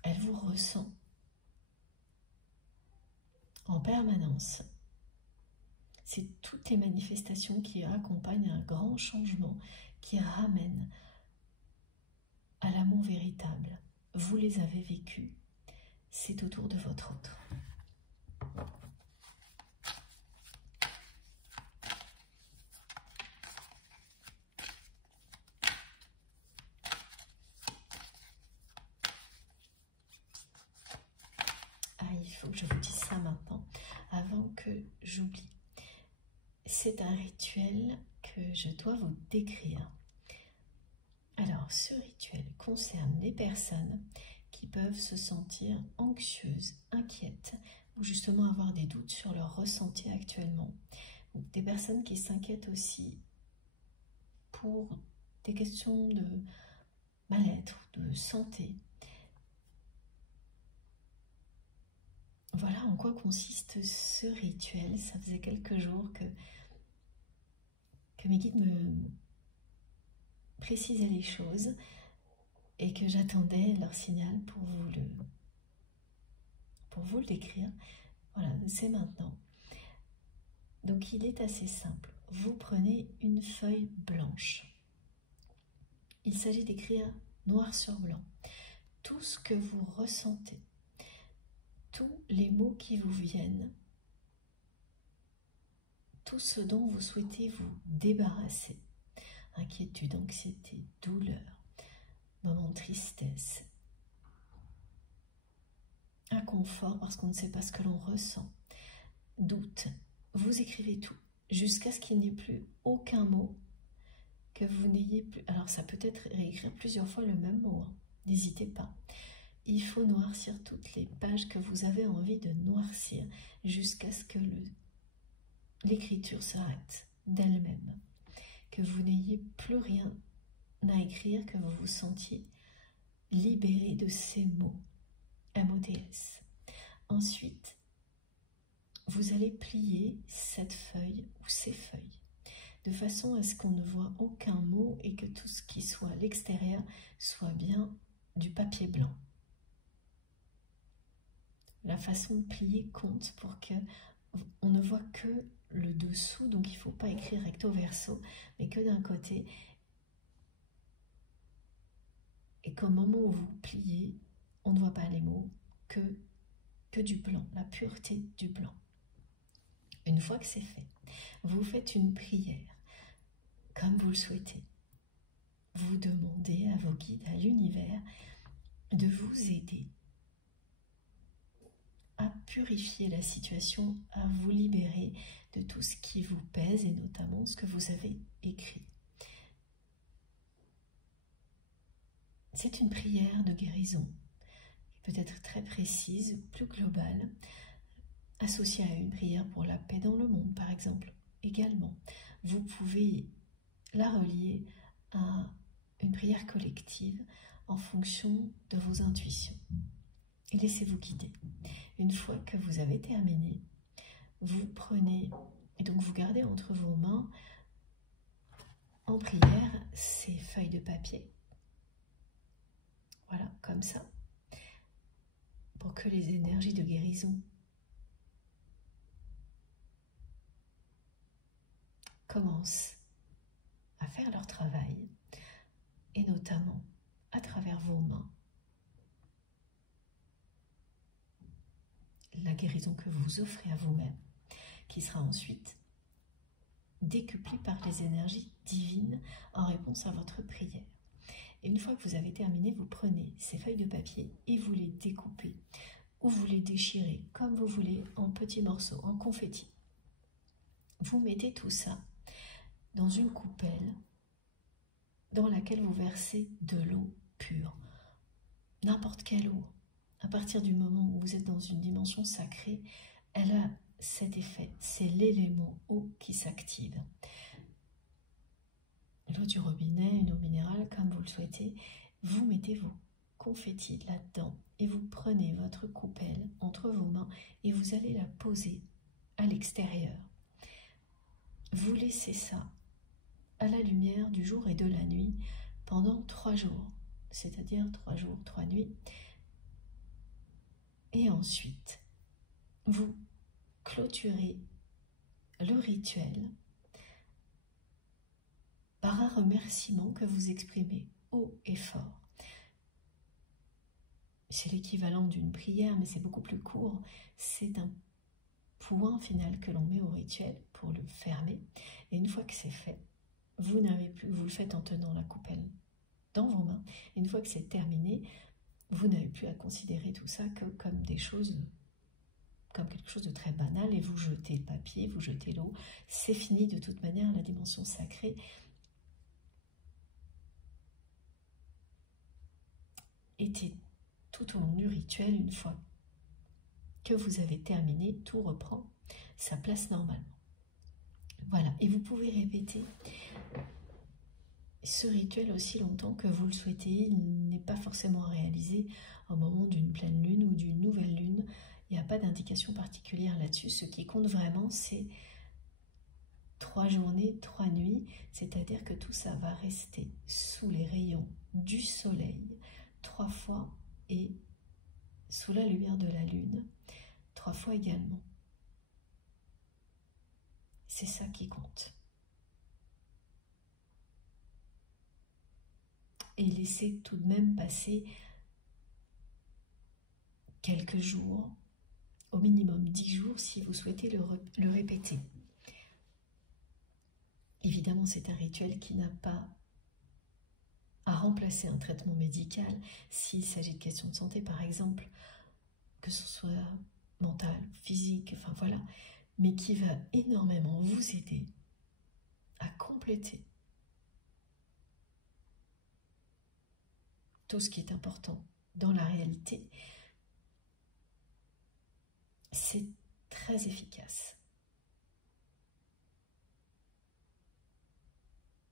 Elle vous ressent en permanence. C'est toutes les manifestations qui accompagnent un grand changement, qui ramènent à l'amour véritable. Vous les avez vécues, c'est autour de votre autre. faut que je vous dise ça maintenant, avant que j'oublie. C'est un rituel que je dois vous décrire. Alors, ce rituel concerne les personnes qui peuvent se sentir anxieuses, inquiètes, ou justement avoir des doutes sur leur ressenti actuellement. Ou des personnes qui s'inquiètent aussi pour des questions de mal-être, de santé. Voilà en quoi consiste ce rituel. Ça faisait quelques jours que mes guides me précisaient les choses et que j'attendais leur signal pour vous le décrire. Voilà, c'est maintenant. Donc il est assez simple. Vous prenez une feuille blanche. Il s'agit d'écrire noir sur blanc tout ce que vous ressentez, tous les mots qui vous viennent, tout ce dont vous souhaitez vous débarrasser. Inquiétude, anxiété, douleur, moment de tristesse, inconfort parce qu'on ne sait pas ce que l'on ressent, doute. Vous écrivez tout jusqu'à ce qu'il n'y ait plus aucun mot que vous n'ayez plus. Alors ça peut être réécrire plusieurs fois le même mot, hein. N'hésitez pas. Il faut noircir toutes les pages que vous avez envie de noircir jusqu'à ce que l'écriture s'arrête d'elle-même, que vous n'ayez plus rien à écrire, que vous vous sentiez libéré de ces mots, MOTS. Ensuite, vous allez plier cette feuille ou ces feuilles de façon à ce qu'on ne voit aucun mot et que tout ce qui soit à l'extérieur soit bien du papier blanc. La façon de plier compte pour que on ne voit que le dessous, donc il ne faut pas écrire recto verso, mais que d'un côté. Et qu'au moment où vous pliez, on ne voit pas les mots, que du blanc, la pureté du blanc. Une fois que c'est fait, vous faites une prière, comme vous le souhaitez. Vous demandez à vos guides, à l'univers, de vous aider à purifier la situation, à vous libérer de tout ce qui vous pèse et notamment ce que vous avez écrit. C'est une prière de guérison, qui peut être très précise, plus globale, associée à une prière pour la paix dans le monde, par exemple. Également, vous pouvez la relier à une prière collective en fonction de vos intuitions. Et laissez-vous guider. Une fois que vous avez terminé, vous prenez, et donc vous gardez entre vos mains, en prière, ces feuilles de papier. Voilà, comme ça, pour que les énergies de guérison commencent à faire leur travail, et notamment à travers vos mains. La guérison que vous offrez à vous-même, qui sera ensuite décuplée par les énergies divines en réponse à votre prière. Et une fois que vous avez terminé, vous prenez ces feuilles de papier et vous les découpez ou vous les déchirez comme vous voulez en petits morceaux, en confettis. Vous mettez tout ça dans une coupelle dans laquelle vous versez de l'eau pure, n'importe quelle eau. À partir du moment où vous êtes dans une dimension sacrée, elle a cet effet, c'est l'élément eau qui s'active. L'eau du robinet, une eau minérale, comme vous le souhaitez, vous mettez vos confettis là-dedans et vous prenez votre coupelle entre vos mains et vous allez la poser à l'extérieur. Vous laissez ça à la lumière du jour et de la nuit pendant 3 jours, c'est-à-dire 3 jours, 3 nuits. Et ensuite, vous clôturez le rituel par un remerciement que vous exprimez haut et fort. C'est l'équivalent d'une prière, mais c'est beaucoup plus court. C'est un point final que l'on met au rituel pour le fermer. Et une fois que c'est fait, vous n'avez plus, vous le faites en tenant la coupelle dans vos mains. Et une fois que c'est terminé, vous n'avez plus à considérer tout ça que comme des choses comme quelque chose de très banal et vous jetez le papier, vous jetez l'eau. C'est fini de toute manière, la dimension sacrée était tout au long du rituel. Une fois que vous avez terminé, tout reprend sa place normalement. Voilà, et vous pouvez répéter ce rituel aussi longtemps que vous le souhaitez. Il n'est pas forcément réalisé au moment d'une pleine lune ou d'une nouvelle lune. Il n'y a pas d'indication particulière là-dessus. Ce qui compte vraiment, c'est 3 journées, 3 nuits, c'est-à-dire que tout ça va rester sous les rayons du soleil 3 fois et sous la lumière de la lune 3 fois également. C'est ça qui compte. Et laissez tout de même passer quelques jours, au minimum 10 jours si vous souhaitez le répéter. Évidemment, c'est un rituel qui n'a pas à remplacer un traitement médical s'il s'agit de questions de santé, par exemple, que ce soit mental, physique, enfin voilà, mais qui va énormément vous aider à compléter tout ce qui est important dans la réalité. C'est très efficace.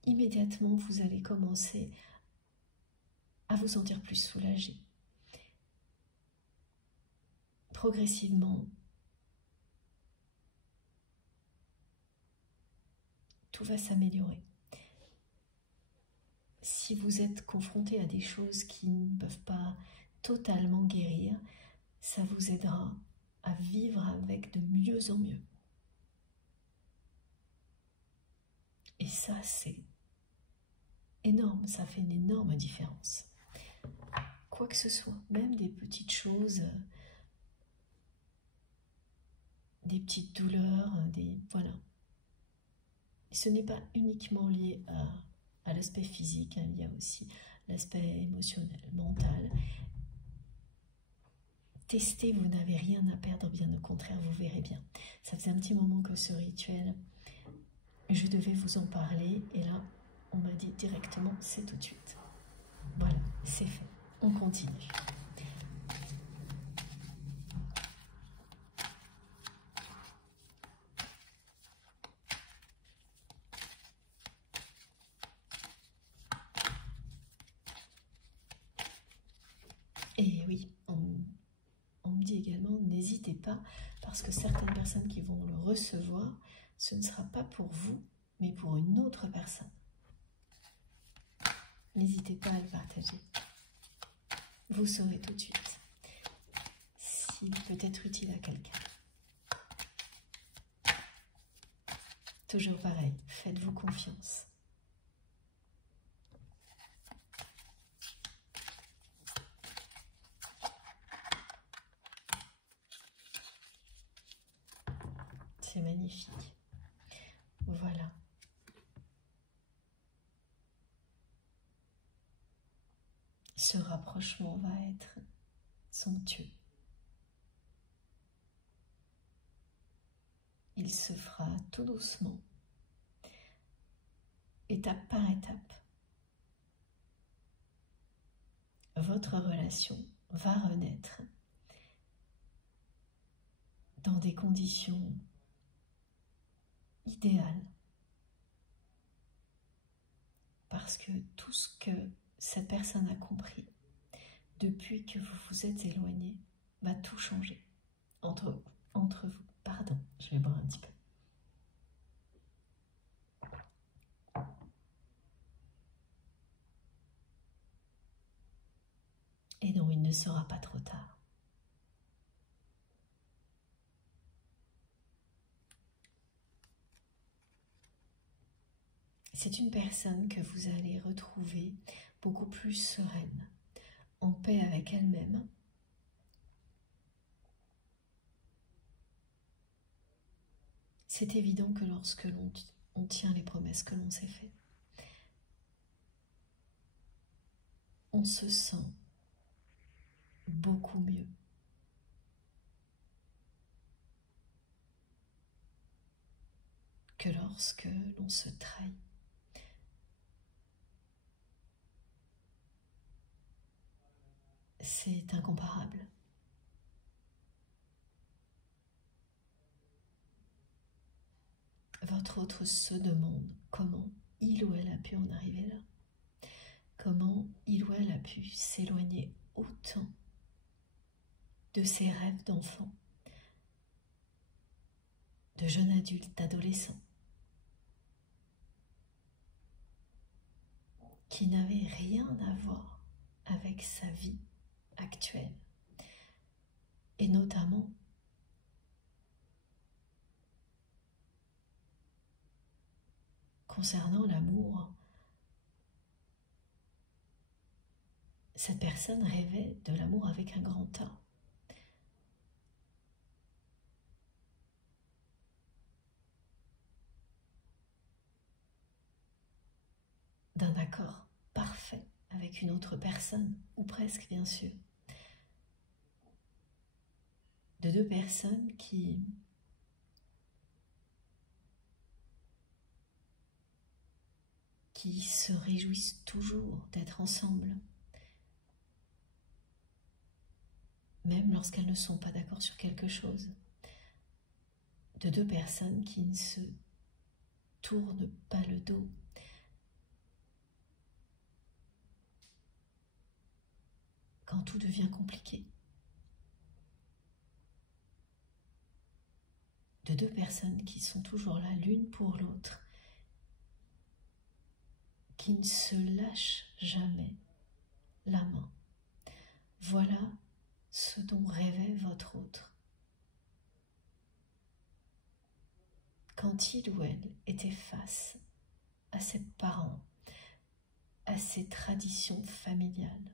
Immédiatement, vous allez commencer à vous sentir plus soulagé. Progressivement, tout va s'améliorer. Si vous êtes confronté à des choses qui ne peuvent pas totalement guérir, ça vous aidera à vivre avec de mieux en mieux. Et ça, c'est énorme, ça fait une énorme différence. Quoi que ce soit, même des petites choses, des petites douleurs, voilà. Ce n'est pas uniquement lié à l'aspect physique, hein, il y a aussi l'aspect émotionnel, mental. Testez, vous n'avez rien à perdre, bien au contraire, vous verrez bien. Ça faisait un petit moment que ce rituel, je devais vous en parler, et là, on m'a dit directement, c'est tout de suite. Voilà, c'est fait. On continue. Et oui, on me dit également, n'hésitez pas, parce que certaines personnes qui vont le recevoir, ce ne sera pas pour vous, mais pour une autre personne. N'hésitez pas à le partager. Vous saurez tout de suite s'il peut être utile à quelqu'un. Toujours pareil, faites-vous confiance. C'est magnifique. Voilà. Ce rapprochement va être somptueux. Il se fera tout doucement, étape par étape. Votre relation va renaître dans des conditions idéales. Parce que tout ce que cette personne a compris depuis que vous vous êtes éloigné va tout changer entre vous. Pardon, je vais boire un petit peu. Et non, il ne sera pas trop tard. C'est une personne que vous allez retrouver beaucoup plus sereine, en paix avec elle-même. C'est évident que lorsque l'on tient les promesses que l'on s'est faites, on se sent beaucoup mieux. que lorsque l'on se trahit. C'est incomparable. Votre autre se demande comment il ou elle a pu en arriver là. Comment il ou elle a pu s'éloigner autant de ses rêves d'enfant, de jeune adulte, d'adolescent, qui n'avait rien à voir avec sa vie actuelle, et notamment concernant l'amour. Cette personne rêvait de l'amour avec un grand A. D'un accord parfait avec une autre personne, ou presque bien sûr. De deux personnes qui se réjouissent toujours d'être ensemble, même lorsqu'elles ne sont pas d'accord sur quelque chose. De deux personnes qui ne se tournent pas le dos. Quand tout devient compliqué. De deux personnes qui sont toujours là l'une pour l'autre, qui ne se lâchent jamais la main. Voilà ce dont rêvait votre autre. Quand il ou elle était face à ses parents, à ses traditions familiales.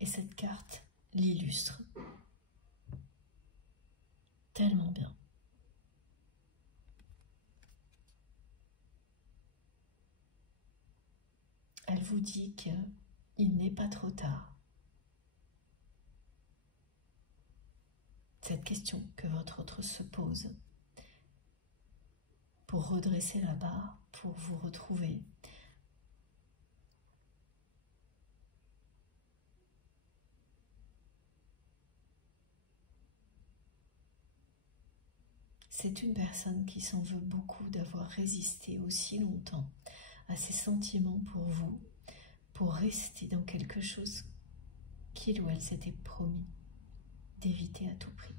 Et cette carte l'illustre tellement bien. Elle vous dit qu'il n'est pas trop tard. Cette question que votre autre se pose pour redresser la barre, pour vous retrouver. C'est une personne qui s'en veut beaucoup d'avoir résisté aussi longtemps à ses sentiments pour vous, pour rester dans quelque chose qu'il ou elle s'était promis d'éviter à tout prix.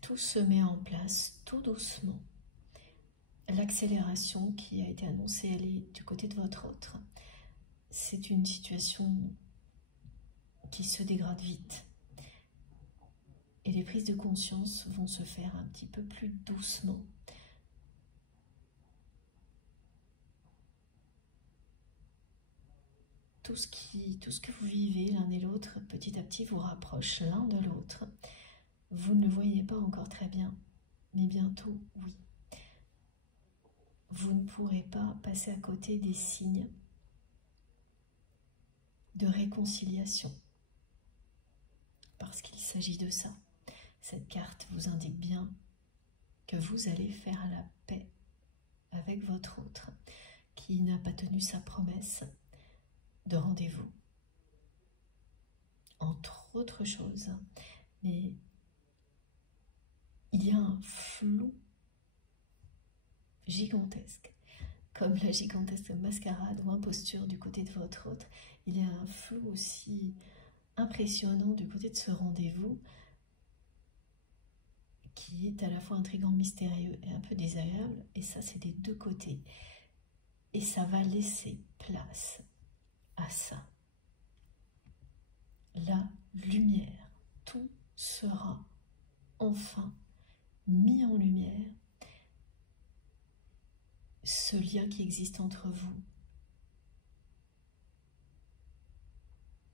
Tout se met en place tout doucement. L'accélération qui a été annoncée, elle est du côté de votre autre. C'est une situation qui se dégrade vite. Et les prises de conscience vont se faire un petit peu plus doucement. Tout ce que vous vivez l'un et l'autre, petit à petit, vous rapproche l'un de l'autre. Vous ne le voyez pas encore très bien, mais bientôt, oui. Vous ne pourrez pas passer à côté des signes de réconciliation, parce qu'il s'agit de ça. Cette carte vous indique bien que vous allez faire la paix avec votre autre, qui n'a pas tenu sa promesse de rendez-vous. Entre autres choses, mais il y a un flou gigantesque, comme la gigantesque mascarade ou imposture du côté de votre autre. Il y a un flou aussi impressionnant du côté de ce rendez-vous qui est à la fois intriguant, mystérieux et un peu désagréable, et ça c'est des deux côtés. Et ça va laisser place à ça. La lumière, tout sera enfin mis en lumière, ce lien qui existe entre vous.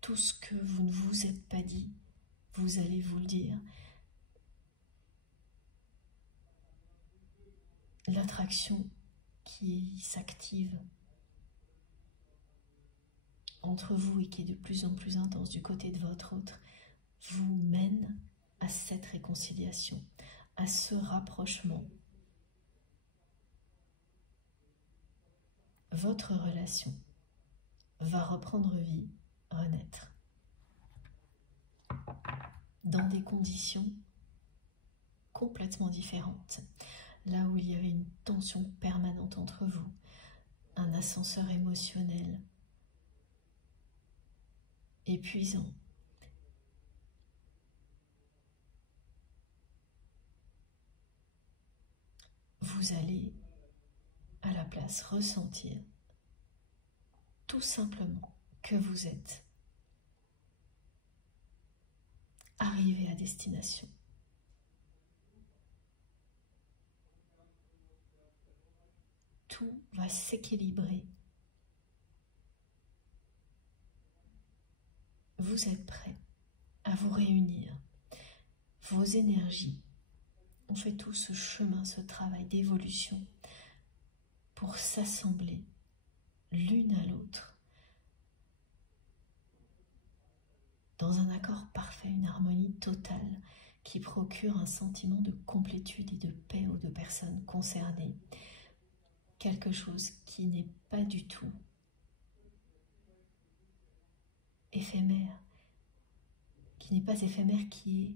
Tout ce que vous ne vous êtes pas dit, vous allez vous le dire. L'attraction qui s'active entre vous et qui est de plus en plus intense du côté de votre autre, vous mène à cette réconciliation, à ce rapprochement. Votre relation va reprendre vie, renaître, dans des conditions complètement différentes. Là où il y avait une tension permanente entre vous, un ascenseur émotionnel épuisant, vous allez à la place ressentir tout simplement que vous êtes arrivé à destination. Tout va s'équilibrer. Vous êtes prêt à vous réunir. Vos énergies ont fait tout ce chemin, ce travail d'évolution pour s'assembler l'une à l'autre dans un accord parfait, une harmonie totale qui procure un sentiment de complétude et de paix aux deux personnes concernées. Quelque chose qui n'est pas du tout éphémère, qui n'est pas éphémère, qui est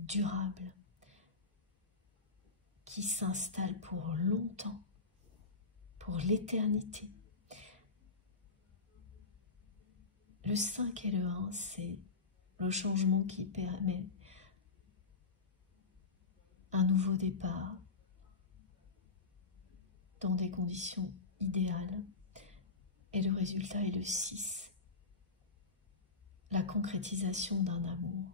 durable, qui s'installe pour longtemps, pour l'éternité. Le 5 et le 1, c'est le changement qui permet un nouveau départ dans des conditions idéales. Et le résultat est le 6, la concrétisation d'un amour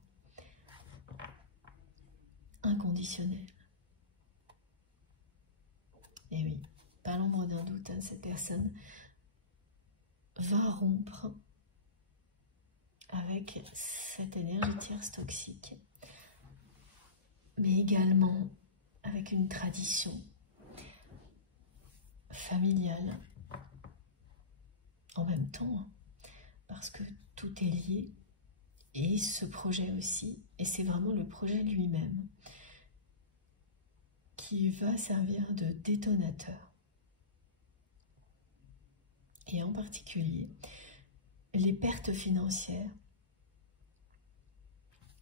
inconditionnel. Et oui, pas l'ombre d'un doute, cette personne va rompre avec cette énergie tierce toxique, mais également avec une tradition familiale en même temps, parce que tout est lié, et ce projet aussi, et c'est vraiment le projet lui-même qui va servir de détonateur. Et en particulier, les pertes financières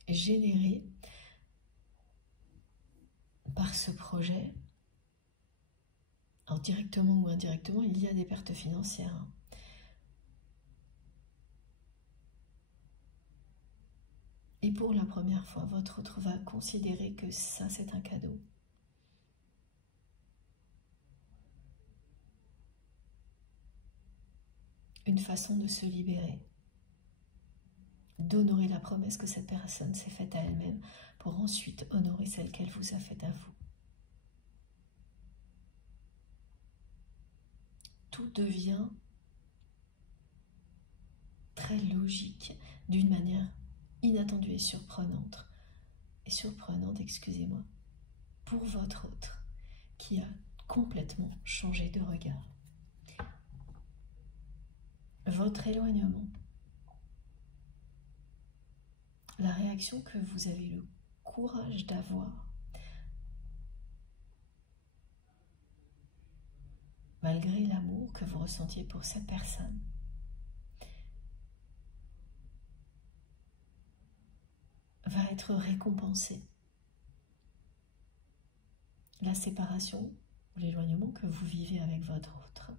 générées par ce projet, alors directement ou indirectement, il y a des pertes financières. Et pour la première fois, votre autre va considérer que ça, c'est un cadeau. Une façon de se libérer, d'honorer la promesse que cette personne s'est faite à elle-même pour ensuite honorer celle qu'elle vous a faite à vous. Tout devient très logique, d'une manière inattendue et surprenante, excusez-moi, pour votre autre qui a complètement changé de regard. Votre éloignement, la réaction que vous avez le courage d'avoir, malgré l'amour que vous ressentiez pour cette personne, va être récompensé. La séparation ou l'éloignement que vous vivez avec votre autre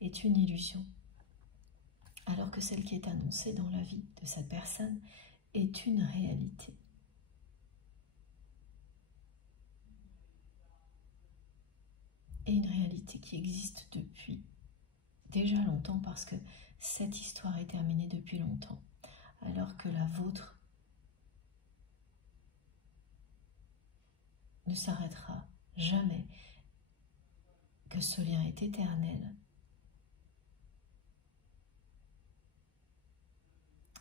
est une illusion, alors que celle qui est annoncée dans la vie de cette personne est une réalité. Et une réalité qui existe depuis déjà longtemps, parce que cette histoire est terminée depuis longtemps, alors que la vôtre ne s'arrêtera jamais, que ce lien est éternel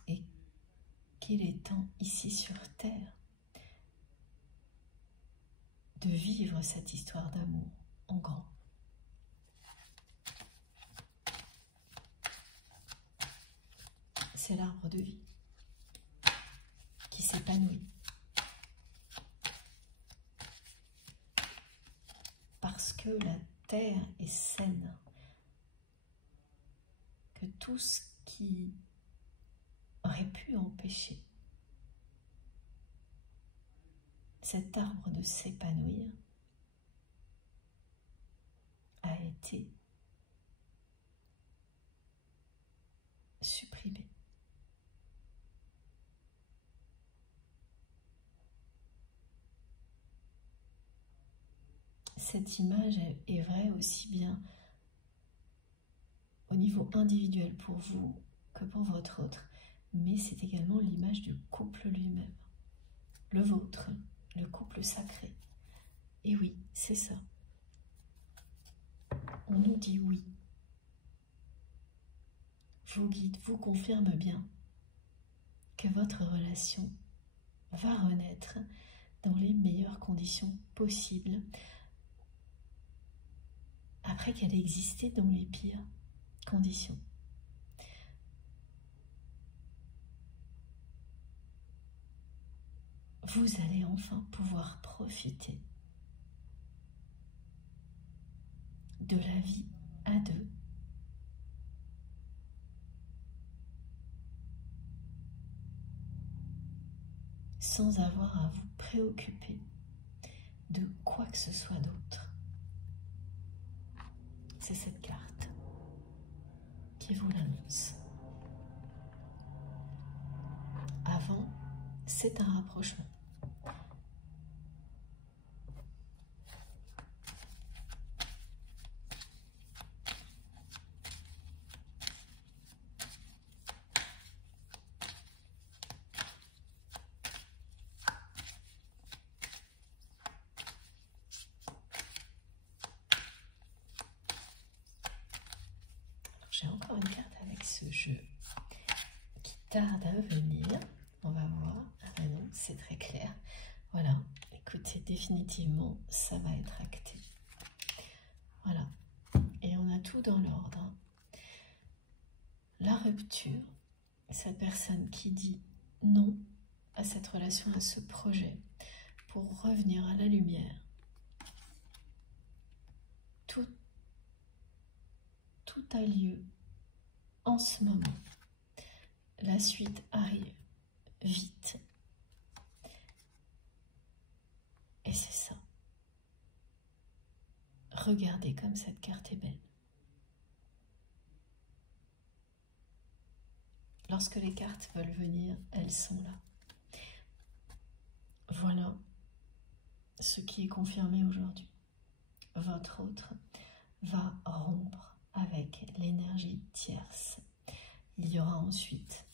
et qu'il est temps ici sur terre de vivre cette histoire d'amour en grand. C'est l'arbre de vie qui s'épanouit. Parce que la terre est saine, que tout ce qui aurait pu empêcher cet arbre de s'épanouir a été supprimé. Cette image est vraie aussi bien au niveau individuel pour vous que pour votre autre, mais c'est également l'image du couple lui-même, le vôtre, le couple sacré. Et oui, c'est ça. On nous dit oui. Vos guides vous confirment bien que votre relation va renaître dans les meilleures conditions possibles après qu'elle ait existé dans les pires conditions. Vous allez enfin pouvoir profiter de la vie à deux, sans avoir à vous préoccuper de quoi que ce soit d'autre. C'est cette carte qui vous l'annonce. Avant, c'est un rapprochement. J'ai encore une carte avec ce jeu qui tarde à venir. On va voir. Ah ben non, c'est très clair. Voilà. Écoutez, définitivement, ça va être acté. Voilà. Et on a tout dans l'ordre. La rupture, cette personne qui dit non à cette relation, à ce projet, pour revenir à la lumière. Tout a lieu en ce moment. La suite arrive vite. Et c'est ça. Regardez comme cette carte est belle. Lorsque les cartes veulent venir, elles sont là. Voilà ce qui est confirmé aujourd'hui. Votre autre va rompre avec l'énergie tierce. Il y aura ensuite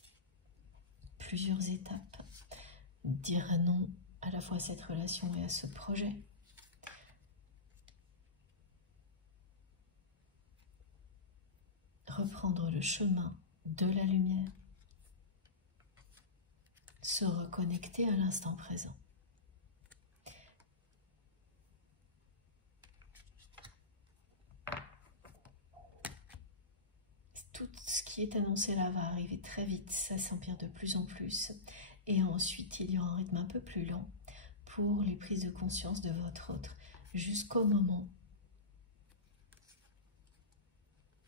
plusieurs étapes. Dire non à la fois à cette relation et à ce projet. Reprendre le chemin de la lumière. Se reconnecter à l'instant présent. Tout ce qui est annoncé là va arriver très vite, ça s'empire de plus en plus. Et ensuite, il y aura un rythme un peu plus lent pour les prises de conscience de votre autre, jusqu'au moment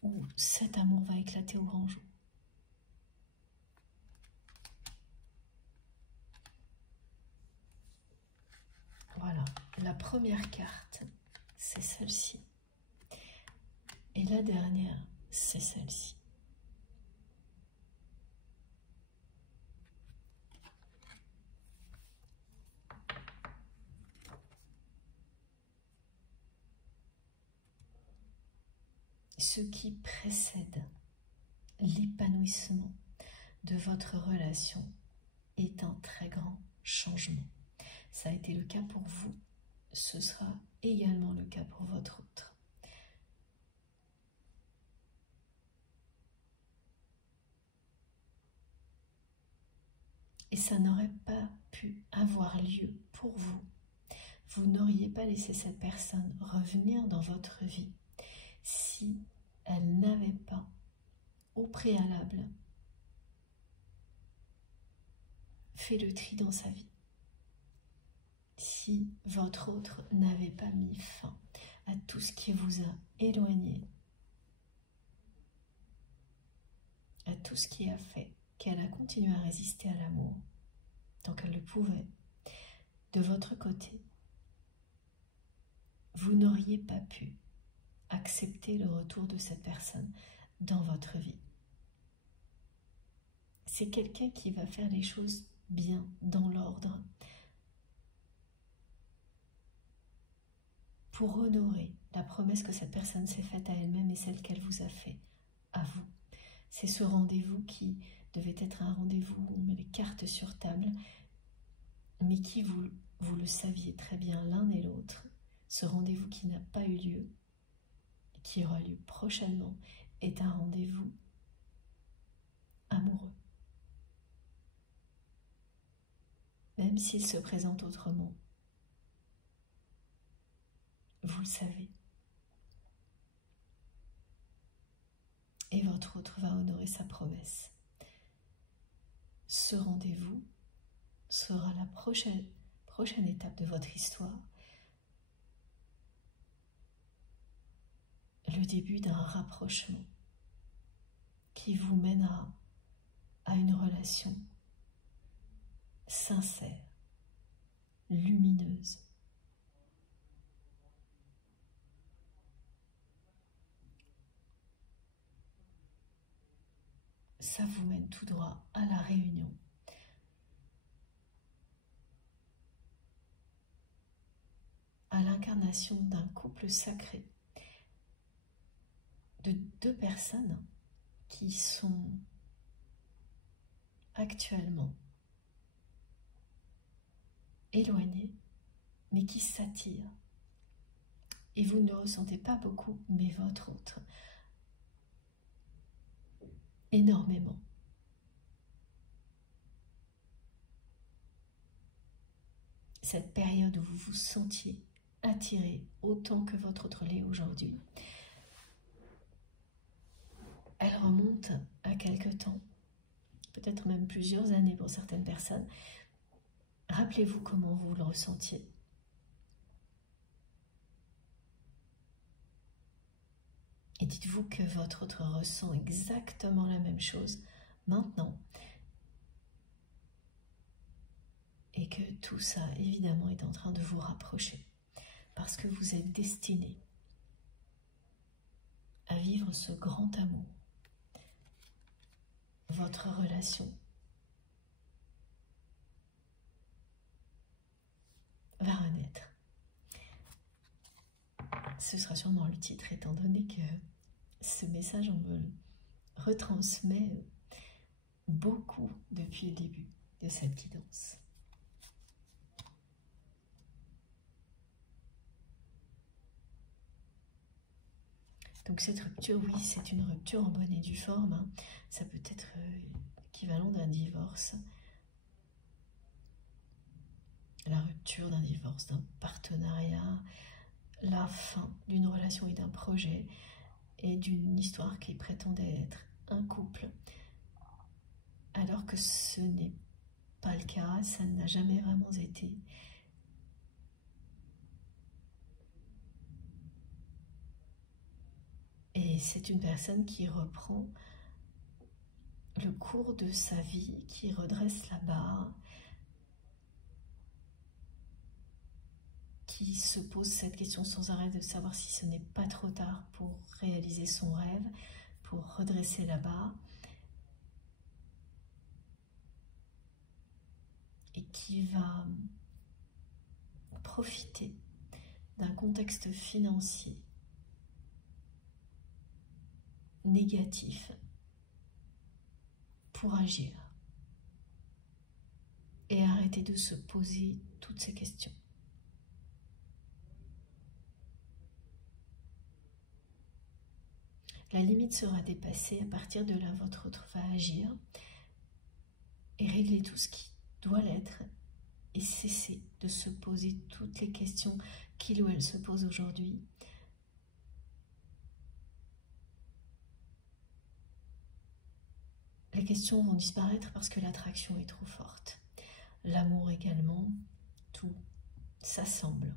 où cet amour va éclater au grand jour. Voilà, la première carte, c'est celle-ci. Et la dernière, c'est celle-ci. Ce qui précède l'épanouissement de votre relation est un très grand changement. Ça a été le cas pour vous, ce sera également le cas pour votre autre. Et ça n'aurait pas pu avoir lieu pour vous. vous n'auriez pas laissé cette personne revenir dans votre vie si elle n'avait pas, au préalable, fait le tri dans sa vie. Si votre autre n'avait pas mis fin à tout ce qui vous a éloigné, à tout ce qui a fait qu'elle a continué à résister à l'amour, tant qu'elle le pouvait, de votre côté, vous n'auriez pas pu accepter le retour de cette personne dans votre vie. C'est quelqu'un qui va faire les choses bien, dans l'ordre, pour honorer la promesse que cette personne s'est faite à elle-même et celle qu'elle vous a fait à vous. C'est ce rendez-vous qui devait être un rendez-vous où on met les cartes sur table, mais qui, vous le saviez très bien l'un et l'autre, ce rendez-vous qui n'a pas eu lieu, qui aura lieu prochainement, est un rendez-vous amoureux. Même s'il se présente autrement, vous le savez. Et votre autre va honorer sa promesse. Ce rendez-vous sera la prochaine étape de votre histoire, le début d'un rapprochement qui vous mènera à une relation sincère, lumineuse. Ça vous mène tout droit à la réunion. À l'incarnation d'un couple sacré de deux personnes qui sont actuellement éloignées, mais qui s'attirent. Et vous ne le ressentez pas beaucoup, mais votre autre, énormément. Cette période où vous vous sentiez attiré autant que votre autre l'est aujourd'hui, elle remonte à quelque temps, peut-être même plusieurs années pour certaines personnes. Rappelez-vous comment vous le ressentiez. Et dites-vous que votre autre ressent exactement la même chose maintenant. Et que tout ça, évidemment, est en train de vous rapprocher. Parce que vous êtes destinés à vivre ce grand amour. Votre relation va renaître. Ce sera sûrement le titre, étant donné que ce message, on me le retransmet beaucoup depuis le début de cette guidance. Donc cette rupture, oui, c'est une rupture en bonne et due forme. Hein. Ça peut être l'équivalent d'un divorce. La rupture d'un divorce, d'un partenariat, la fin d'une relation et d'un projet et d'une histoire qui prétendait être un couple, alors que ce n'est pas le cas, ça n'a jamais vraiment été. Et c'est une personne qui reprend le cours de sa vie, qui redresse la barre, qui se pose cette question sans arrêt de savoir si ce n'est pas trop tard pour réaliser son rêve, pour redresser la barre, et qui va profiter d'un contexte financier négatif pour agir et arrêter de se poser toutes ces questions. La limite sera dépassée, à partir de là, votre autre va agir et régler tout ce qui doit l'être et cesser de se poser toutes les questions qu'il ou elle se pose aujourd'hui. Les questions vont disparaître parce que l'attraction est trop forte. L'amour également, tout s'assemble.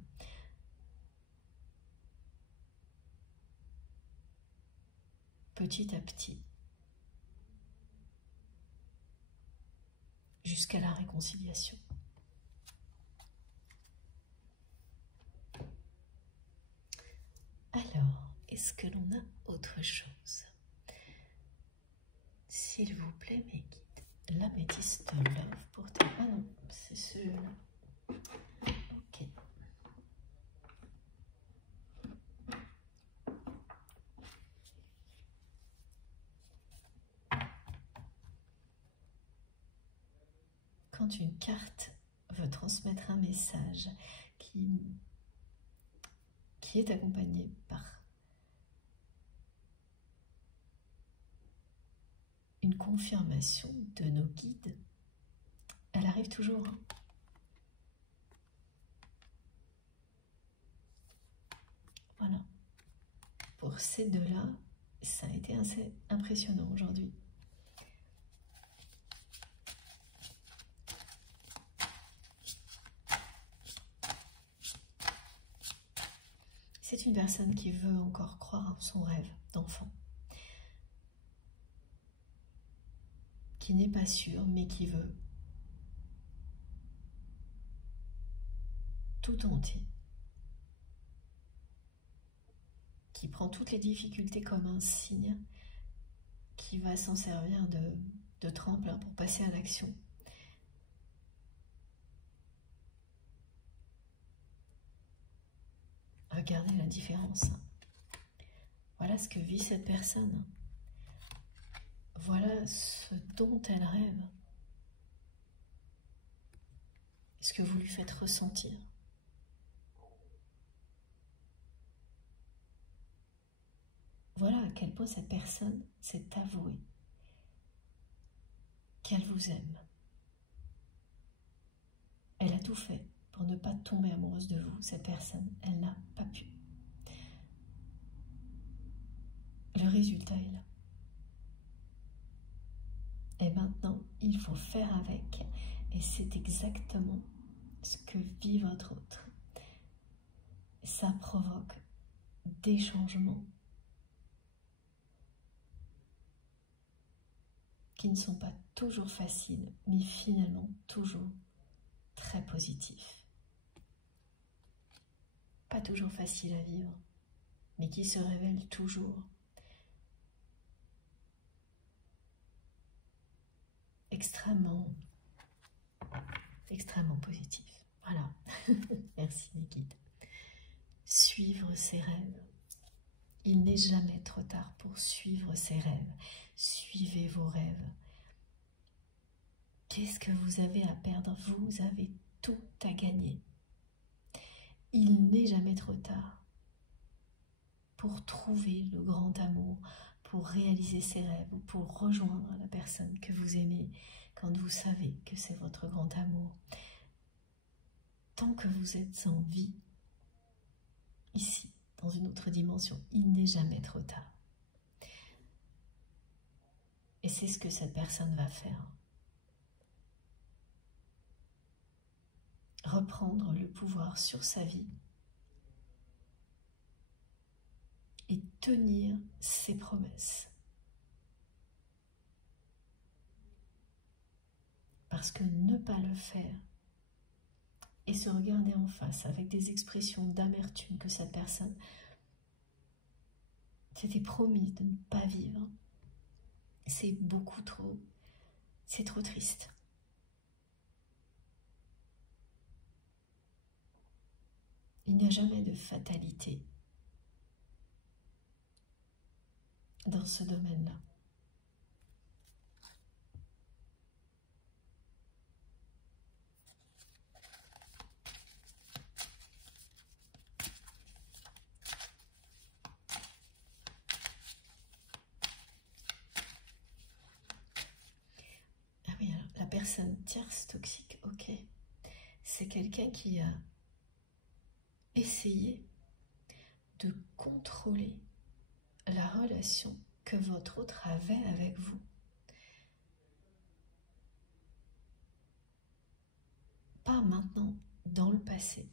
Petit à petit, jusqu'à la réconciliation. Alors, est-ce que l'on a autre chose? S'il vous plaît, mes guides, l'améthyste love pour ta... Ah non, c'est celui-là. Ok. Quand une carte veut transmettre un message qui est accompagné par une confirmation de nos guides, elle arrive toujours. Voilà. Pour ces deux-là, ça a été assez impressionnant aujourd'hui. C'est une personne qui veut encore croire en son rêve d'enfant, qui n'est pas sûre, mais qui veut tout tenter, qui prend toutes les difficultés comme un signe, qui va s'en servir de tremplin pour passer à l'action. Regardez la différence. Voilà ce que vit cette personne. Voilà ce dont elle rêve. Ce que vous lui faites ressentir. Voilà à quel point cette personne s'est avouée qu'elle vous aime. Elle a tout fait pour ne pas tomber amoureuse de vous, cette personne. Elle n'a pas pu. Le résultat est là. Et maintenant, il faut faire avec. Et c'est exactement ce que vit votre autre. Ça provoque des changements qui ne sont pas toujours faciles, mais finalement toujours très positifs. Pas toujours faciles à vivre, mais qui se révèlent toujours extrêmement positifs. Voilà. Merci mes guides. Suivre ses rêves. Il n'est jamais trop tard pour suivre ses rêves. Suivez vos rêves. Qu'est-ce que vous avez à perdre? Vous avez tout à gagner. Il n'est jamais trop tard pour trouver le grand amour, pour réaliser ses rêves, ou pour rejoindre la personne que vous aimez quand vous savez que c'est votre grand amour. Tant que vous êtes en vie, ici, dans une autre dimension, il n'est jamais trop tard. Et c'est ce que cette personne va faire. Reprendre le pouvoir sur sa vie et tenir ses promesses. Parce que ne pas le faire et se regarder en face avec des expressions d'amertume que cette personne s'était promis de ne pas vivre, c'est beaucoup trop, c'est trop triste. Il n'y a jamais de fatalité dans ce domaine-là. Ah oui, alors, la personne tierce toxique, ok. c'est quelqu'un qui a essayé de contrôler la relation que votre autre avait avec vous. Pas maintenant, dans le passé.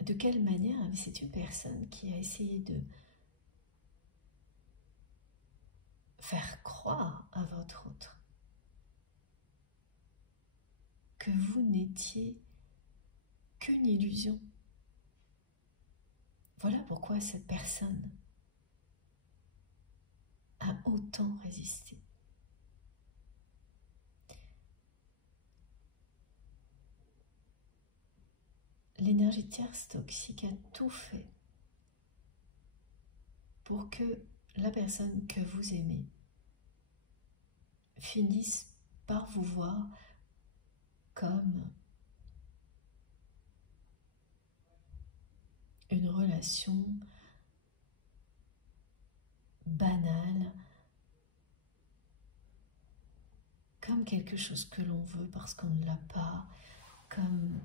De quelle manière? C'est une personne qui a essayé de faire croire à votre autre que vous n'étiez qu'une illusion. Voilà pourquoi cette personne a autant résisté. L'énergie tierce toxique a tout fait pour que la personne que vous aimez finisse par vous voir comme une relation banale, comme quelque chose que l'on veut parce qu'on ne l'a pas, comme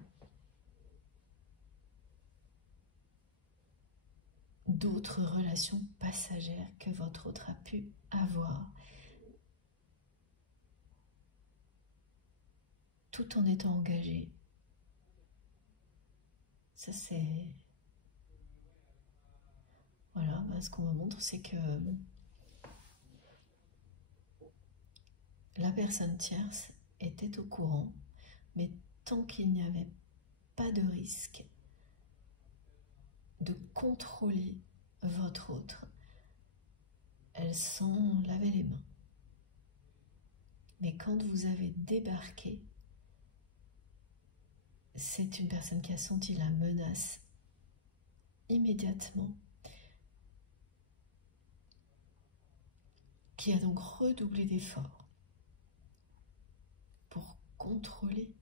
d'autres relations passagères que votre autre a pu avoir, tout en étant engagé. Ça c'est... Voilà, ce qu'on me montre, c'est que la personne tierce était au courant, mais tant qu'il n'y avait pas de risque de contrôler votre autre, elle s'en lavait les mains. Mais quand vous avez débarqué, c'est une personne qui a senti la menace immédiatement, qui a donc redoublé d'efforts pour contrôler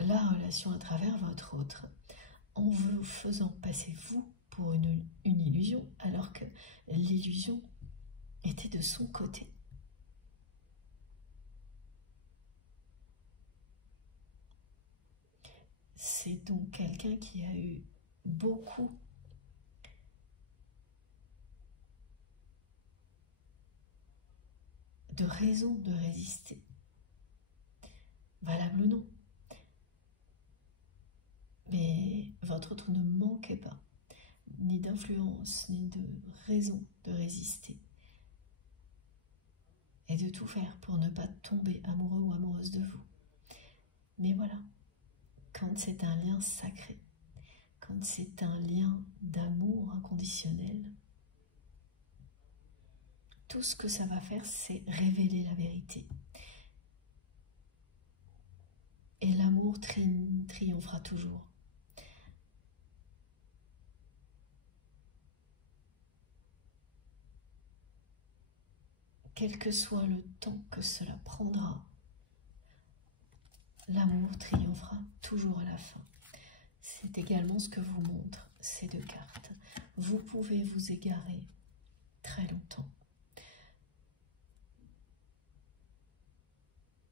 la relation à travers votre autre, en vous faisant passer vous pour une illusion, alors que l'illusion était de son côté. C'est donc quelqu'un qui a eu beaucoup de raisons de résister, valable ou non. Mais votre autre ne manquait pas ni d'influence, ni de raison de résister. Et de tout faire pour ne pas tomber amoureux ou amoureuse de vous. Mais voilà, quand c'est un lien sacré, quand c'est un lien d'amour inconditionnel, tout ce que ça va faire, c'est révéler la vérité. Et l'amour triomphera toujours. Quel que soit le temps que cela prendra, l'amour triomphera toujours à la fin. C'est également ce que vous montrent ces deux cartes. Vous pouvez vous égarer très longtemps,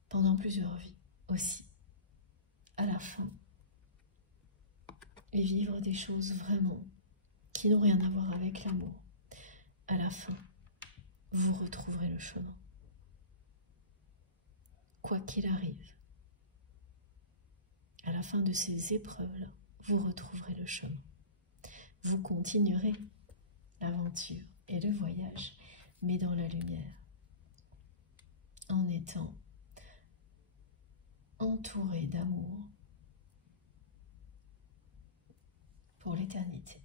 pendant plusieurs vies aussi, à la fin, et vivre des choses vraiment qui n'ont rien à voir avec l'amour. À la fin, vous retrouverez le chemin. Quoi qu'il arrive, à la fin de ces épreuves-là, vous retrouverez le chemin. Vous continuerez l'aventure et le voyage, mais dans la lumière, en étant entouré d'amour pour l'éternité.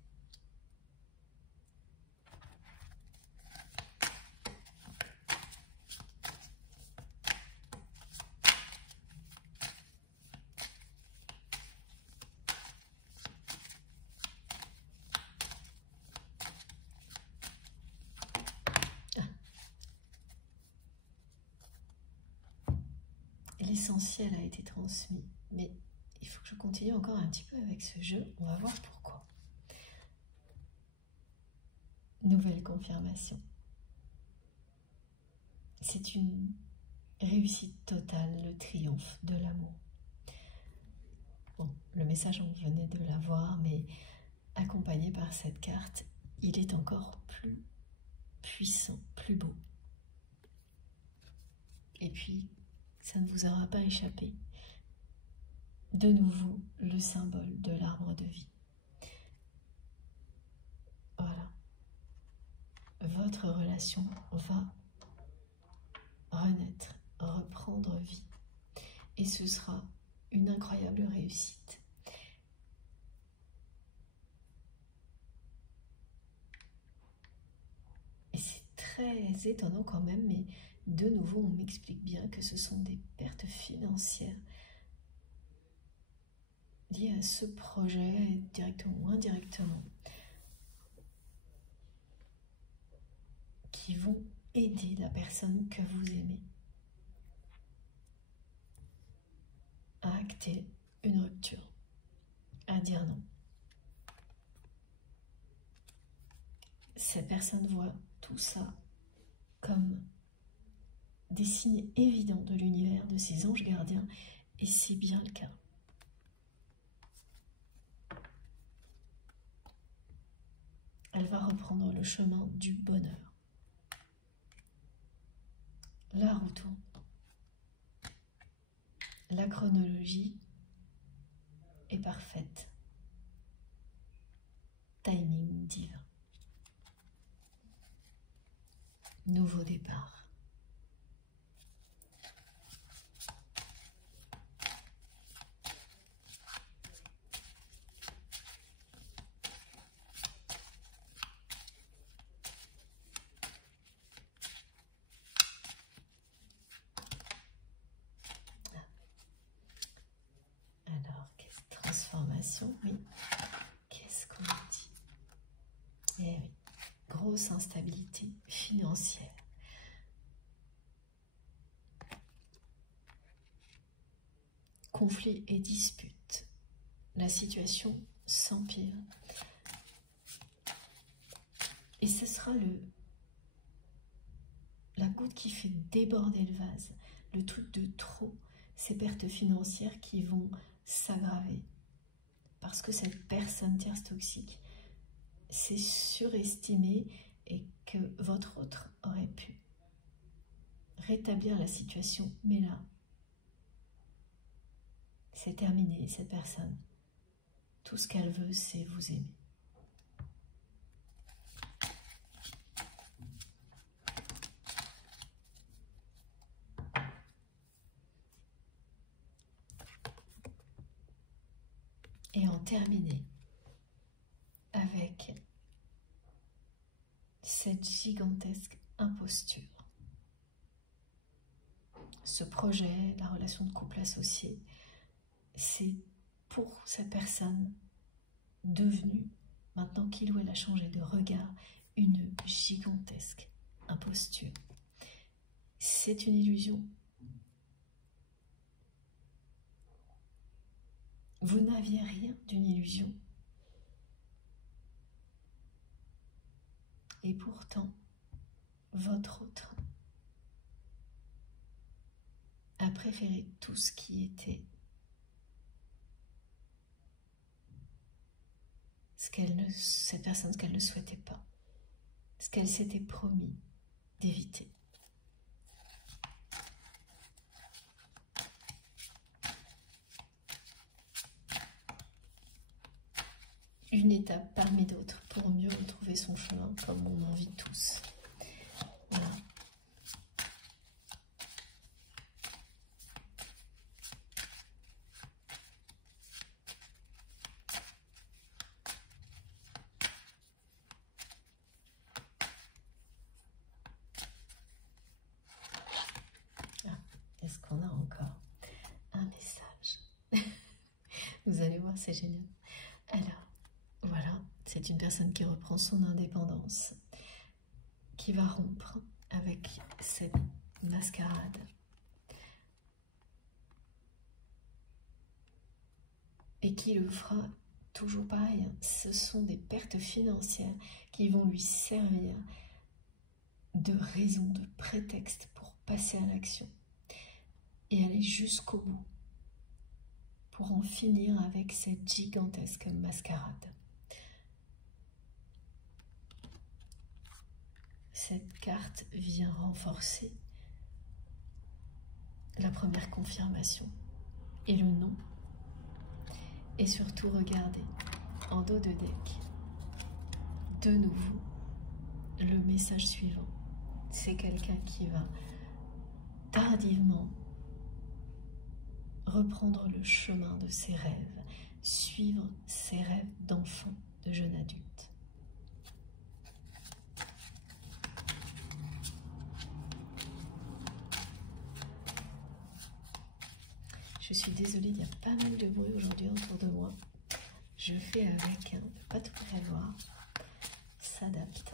L'essentiel a été transmis, mais il faut que je continue encore un petit peu avec ce jeu. On va voir pourquoi. Nouvelle confirmation. c'est une réussite totale, le triomphe de l'amour. Bon, le message, on venait de l'avoir, mais accompagné par cette carte, il est encore plus puissant, plus beau. Et puis, ça ne vous aura pas échappé. De nouveau, le symbole de l'arbre de vie. Voilà. Votre relation va renaître, reprendre vie. Et ce sera une incroyable réussite. Et c'est très étonnant quand même, mais de nouveau, on m'explique bien que ce sont des pertes financières liées à ce projet, directement ou indirectement, qui vont aider la personne que vous aimez à acter une rupture, à dire non. Cette personne voit tout ça comme des signes évidents de l'univers, de ses anges gardiens, et c'est bien le cas. Elle va reprendre le chemin du bonheur. La roue tourne. La chronologie est parfaite. Timing divin. Nouveau départ. Alors, transformation, oui. Qu'est-ce qu'on dit? Eh oui, grosse instabilité financière. Conflits et disputes. La situation s'empire. Et ce sera la goutte qui fait déborder le vase, le truc de trop, ces pertes financières qui vont s'aggraver. Parce que cette personne tierce toxique s'est surestimée et que votre autre aurait pu rétablir la situation. Mais là, c'est terminé, cette personne. Tout ce qu'elle veut, c'est vous aimer. Et en terminer avec cette gigantesque imposture. Ce projet, la relation de couple associé, c'est pour cette personne devenue, maintenant qu'il ou elle a changé de regard, une gigantesque imposture. C'est une illusion. Vous n'aviez rien d'une illusion. Et pourtant, votre autre a préféré tout ce qui était cette personne, ce qu'elle ne souhaitait pas, ce qu'elle s'était promis d'éviter. Une étape parmi d'autres pour mieux retrouver son chemin comme on en vit tous. Voilà. Est-ce qu'on a encore un message? Vous allez voir, c'est génial. Alors, voilà, c'est une personne qui reprend son indépendance, qui va rompre avec cette mascarade. Et qui le fera toujours pareil. Ce sont des pertes financières qui vont lui servir de raisons, de prétextes pour passer à l'action et aller jusqu'au bout pour en finir avec cette gigantesque mascarade. Cette carte vient renforcer la première confirmation et le non. Et surtout, regardez, en dos de deck, de nouveau, le message suivant. C'est quelqu'un qui va tardivement reprendre le chemin de ses rêves, suivre ses rêves d'enfant, de jeune adulte. Je suis désolée, il y a pas mal de bruit aujourd'hui autour de moi. Je fais avec, ne peut pas tout prévoir. S'adapte.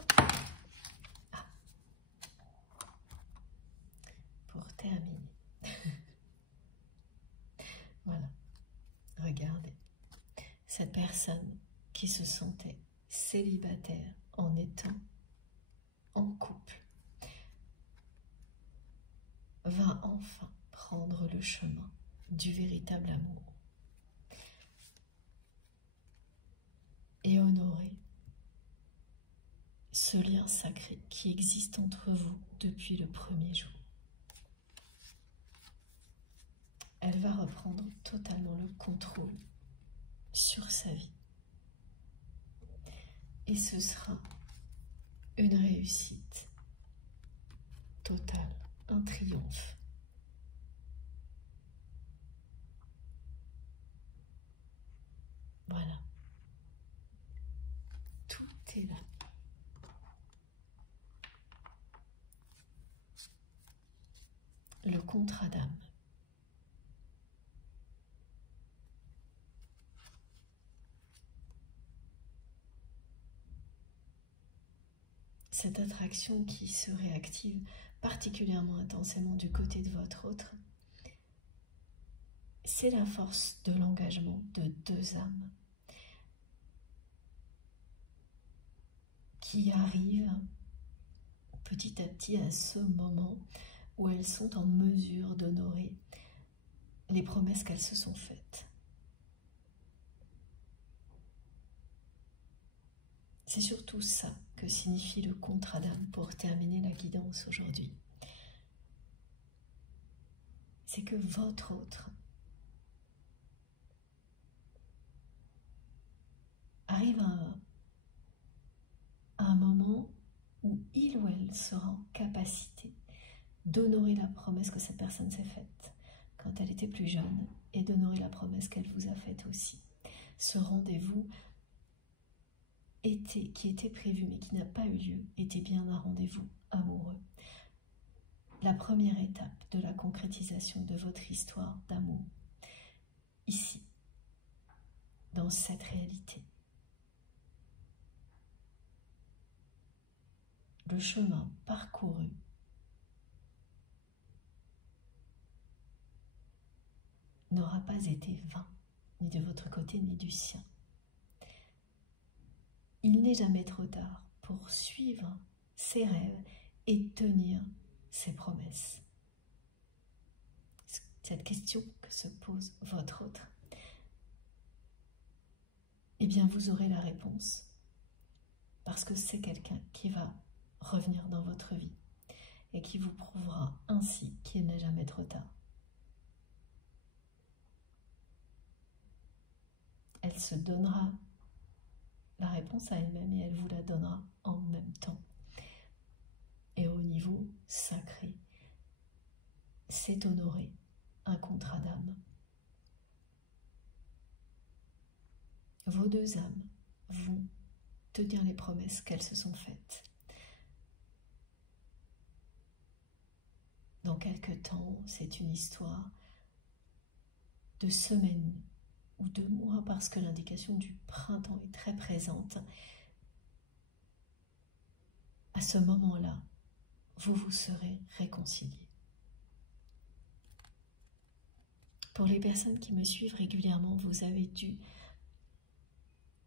Ah. Pour terminer. Voilà. Regardez. Cette personne qui se sentait célibataire en étant en couple va enfin prendre le chemin du véritable amour et honorer ce lien sacré qui existe entre vous depuis le premier jour. Elle va reprendre totalement le contrôle sur sa vie. Et ce sera une réussite totale, un triomphe. Voilà. Tout est là. Le contrat d'âme. Cette attraction qui se réactive particulièrement intensément du côté de votre autre, c'est la force de l'engagement de deux âmes qui arrivent petit à petit à ce moment où elles sont en mesure d'honorer les promesses qu'elles se sont faites. C'est surtout ça que signifie le contrat d'âme pour terminer la guidance aujourd'hui. C'est que votre autre arrive à un moment où il ou elle sera en capacité d'honorer la promesse que cette personne s'est faite quand elle était plus jeune et d'honorer la promesse qu'elle vous a faite aussi. Ce rendez-vous qui était prévu mais qui n'a pas eu lieu était bien un rendez-vous amoureux. La première étape de la concrétisation de votre histoire d'amour, ici, dans cette réalité. Le chemin parcouru n'aura pas été vain, ni de votre côté, ni du sien. Il n'est jamais trop tard pour suivre ses rêves et tenir ses promesses. Cette question que se pose votre autre, eh bien vous aurez la réponse, parce que c'est quelqu'un qui va revenir dans votre vie et qui vous prouvera ainsi qu'il n'est jamais trop tard. Elle se donnera la réponse à elle-même et elle vous la donnera en même temps. Et au niveau sacré, c'est honorer un contrat d'âme. Vos deux âmes vont tenir les promesses qu'elles se sont faites. Dans quelques temps, c'est une histoire de semaines ou de mois, parce que l'indication du printemps est très présente. À ce moment-là, vous vous serez réconciliés. Pour les personnes qui me suivent régulièrement, vous avez dû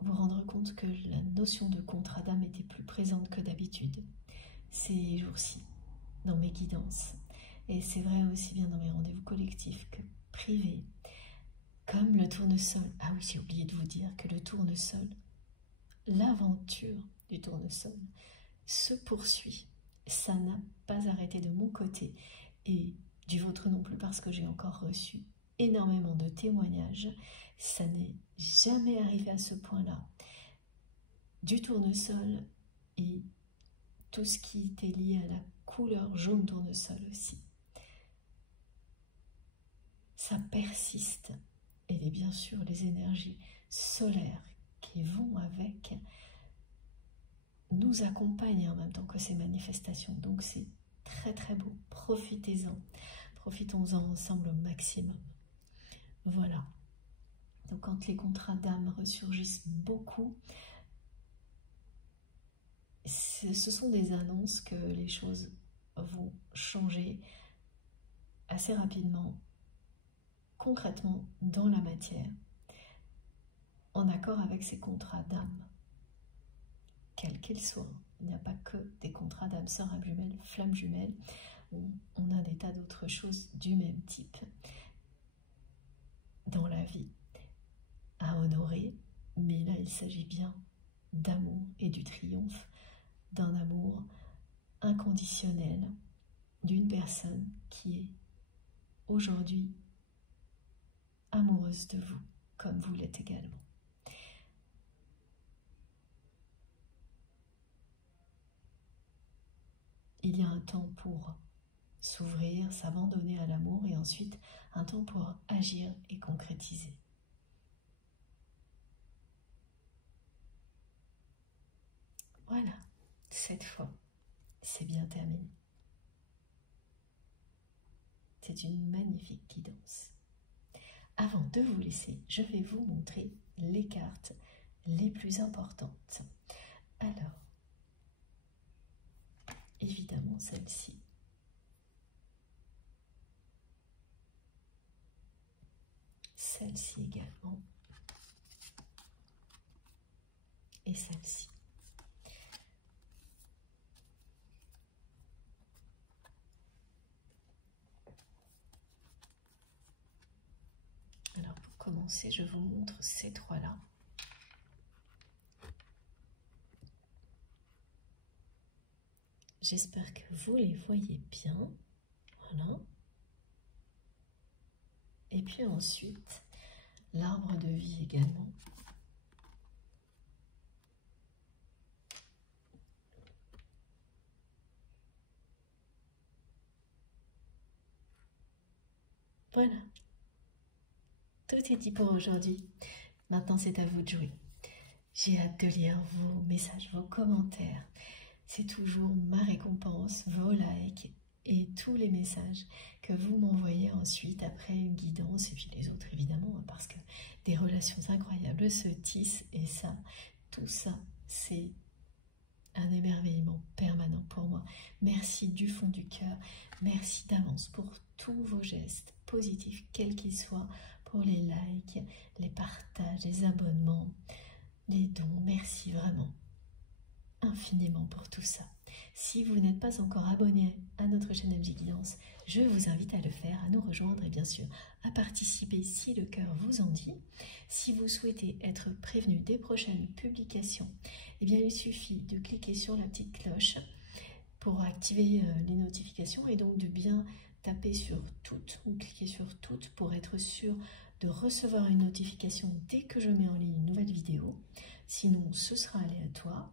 vous rendre compte que la notion de contrat d'âme était plus présente que d'habitude. ces jours-ci dans mes guidances. Et c'est vrai aussi bien dans mes rendez-vous collectifs que privés. Comme le tournesol. Ah oui, j'ai oublié de vous dire que le tournesol, l'aventure du tournesol se poursuit. Ça n'a pas arrêté de mon côté et du vôtre non plus, parce que j'ai encore reçu énormément de témoignages. Ça n'est jamais arrivé à ce point-là. Du tournesol et tout ce qui était lié à la couleur jaune tournesol aussi. Ça persiste. Et bien sûr, les énergies solaires qui vont avec nous accompagnent en même temps que ces manifestations. Donc c'est très très beau. Profitez-en. Profitons-en ensemble au maximum. Voilà. Donc quand les contrats d'âme ressurgissent beaucoup, ce sont des annonces que les choses vont changer assez rapidement, concrètement dans la matière, en accord avec ces contrats d'âme, quels qu'ils soient. Il n'y a pas que des contrats d'âme sœur, âme jumelle, flamme jumelle, on a des tas d'autres choses du même type dans la vie à honorer, mais là il s'agit bien d'amour et du triomphe d'un amour inconditionnel d'une personne qui est aujourd'hui amoureuse de vous, comme vous l'êtes également. Il y a un temps pour s'ouvrir, s'abandonner à l'amour et ensuite un temps pour agir et concrétiser. Voilà, cette fois, c'est bien terminé. C'est une magnifique guidance. Avant de vous laisser, je vais vous montrer les cartes les plus importantes. Alors, évidemment celle-ci. Celle-ci également. Et celle-ci. Alors pour commencer, je vous montre ces trois-là. J'espère que vous les voyez bien. Voilà. Et puis ensuite, l'arbre de vie également. Voilà. Tout est dit pour aujourd'hui. Maintenant, c'est à vous de jouer. J'ai hâte de lire vos messages, vos commentaires. C'est toujours ma récompense, vos likes et tous les messages que vous m'envoyez ensuite après une guidance, et puis les autres évidemment, parce que des relations incroyables se tissent, et ça, tout ça, c'est un émerveillement permanent pour moi. Merci du fond du cœur, merci d'avance pour tous vos gestes positifs, quels qu'ils soient, pour les likes, les partages, les abonnements, les dons. Merci vraiment infiniment pour tout ça. Si vous n'êtes pas encore abonné à notre chaîne MJ Guidance, je vous invite à le faire, à nous rejoindre et bien sûr à participer si le cœur vous en dit. Si vous souhaitez être prévenu des prochaines publications, eh bien il suffit de cliquer sur la petite cloche pour activer les notifications et donc de bien taper sur toutes ou cliquer sur toutes pour être sûr de recevoir une notification dès que je mets en ligne une nouvelle vidéo. Sinon, ce sera aléatoire.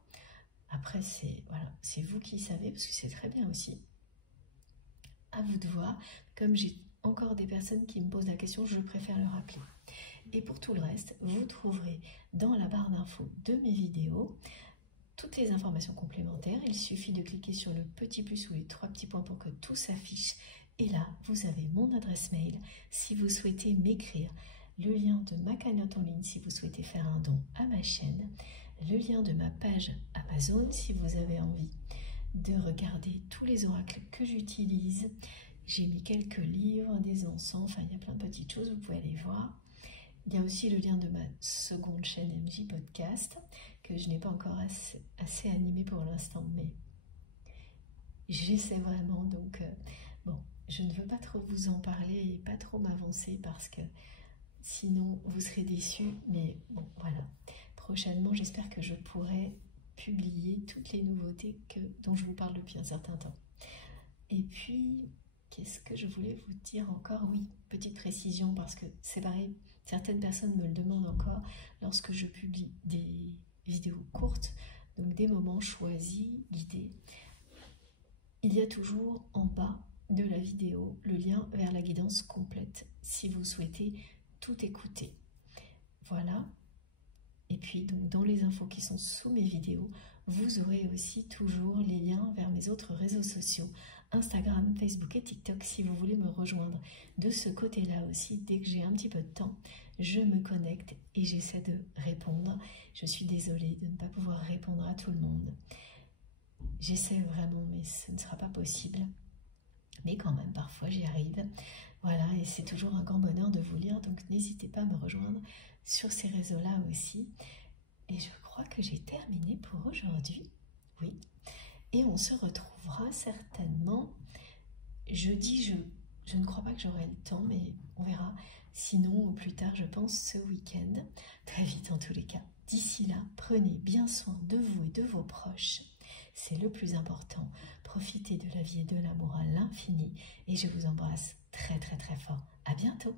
Après, c'est vous qui savez, parce que c'est très bien aussi. À vous de voir. Comme j'ai encore des personnes qui me posent la question, je préfère le rappeler. Et pour tout le reste, vous trouverez dans la barre d'infos de mes vidéos toutes les informations complémentaires. Il suffit de cliquer sur le petit plus ou les trois petits points pour que tout s'affiche. Et là, vous avez mon adresse mail si vous souhaitez m'écrire, le lien de ma cagnotte en ligne si vous souhaitez faire un don à ma chaîne, le lien de ma page Amazon si vous avez envie de regarder tous les oracles que j'utilise. J'ai mis quelques livres, des encens, enfin il y a plein de petites choses, vous pouvez aller voir. Il y a aussi le lien de ma seconde chaîne MJ Podcast que je n'ai pas encore assez animée pour l'instant, mais j'essaie vraiment, donc bon, je ne veux pas trop vous en parler et pas trop m'avancer parce que sinon vous serez déçus, mais bon, voilà. Prochainement, j'espère que je pourrai publier toutes les nouveautés dont je vous parle depuis un certain temps. Et puis, qu'est-ce que je voulais vous dire encore? Oui, petite précision, parce que c'est pareil, certaines personnes me le demandent encore lorsque je publie des vidéos courtes, donc des moments choisis, guidés. Il y a toujours en bas de la vidéo le lien vers la guidance complète, si vous souhaitez tout écouter. Voilà. Et puis, donc, dans les infos qui sont sous mes vidéos, vous aurez aussi toujours les liens vers mes autres réseaux sociaux, Instagram, Facebook et TikTok, si vous voulez me rejoindre. De ce côté-là aussi, dès que j'ai un petit peu de temps, je me connecte et j'essaie de répondre. Je suis désolée de ne pas pouvoir répondre à tout le monde. J'essaie vraiment, mais ce ne sera pas possible. Mais quand même, parfois, j'y arrive. Voilà, et c'est toujours un grand bonheur de vous lire, donc n'hésitez pas à me rejoindre sur ces réseaux-là aussi. Et je crois que j'ai terminé pour aujourd'hui. Oui. Et on se retrouvera certainement jeudi. Je ne crois pas que j'aurai le temps, mais on verra. Sinon, au plus tard, je pense, ce week-end. Très vite en tous les cas. D'ici là, prenez bien soin de vous et de vos proches. C'est le plus important. Profitez de la vie et de l'amour à l'infini. Et je vous embrasse très très très fort. À bientôt.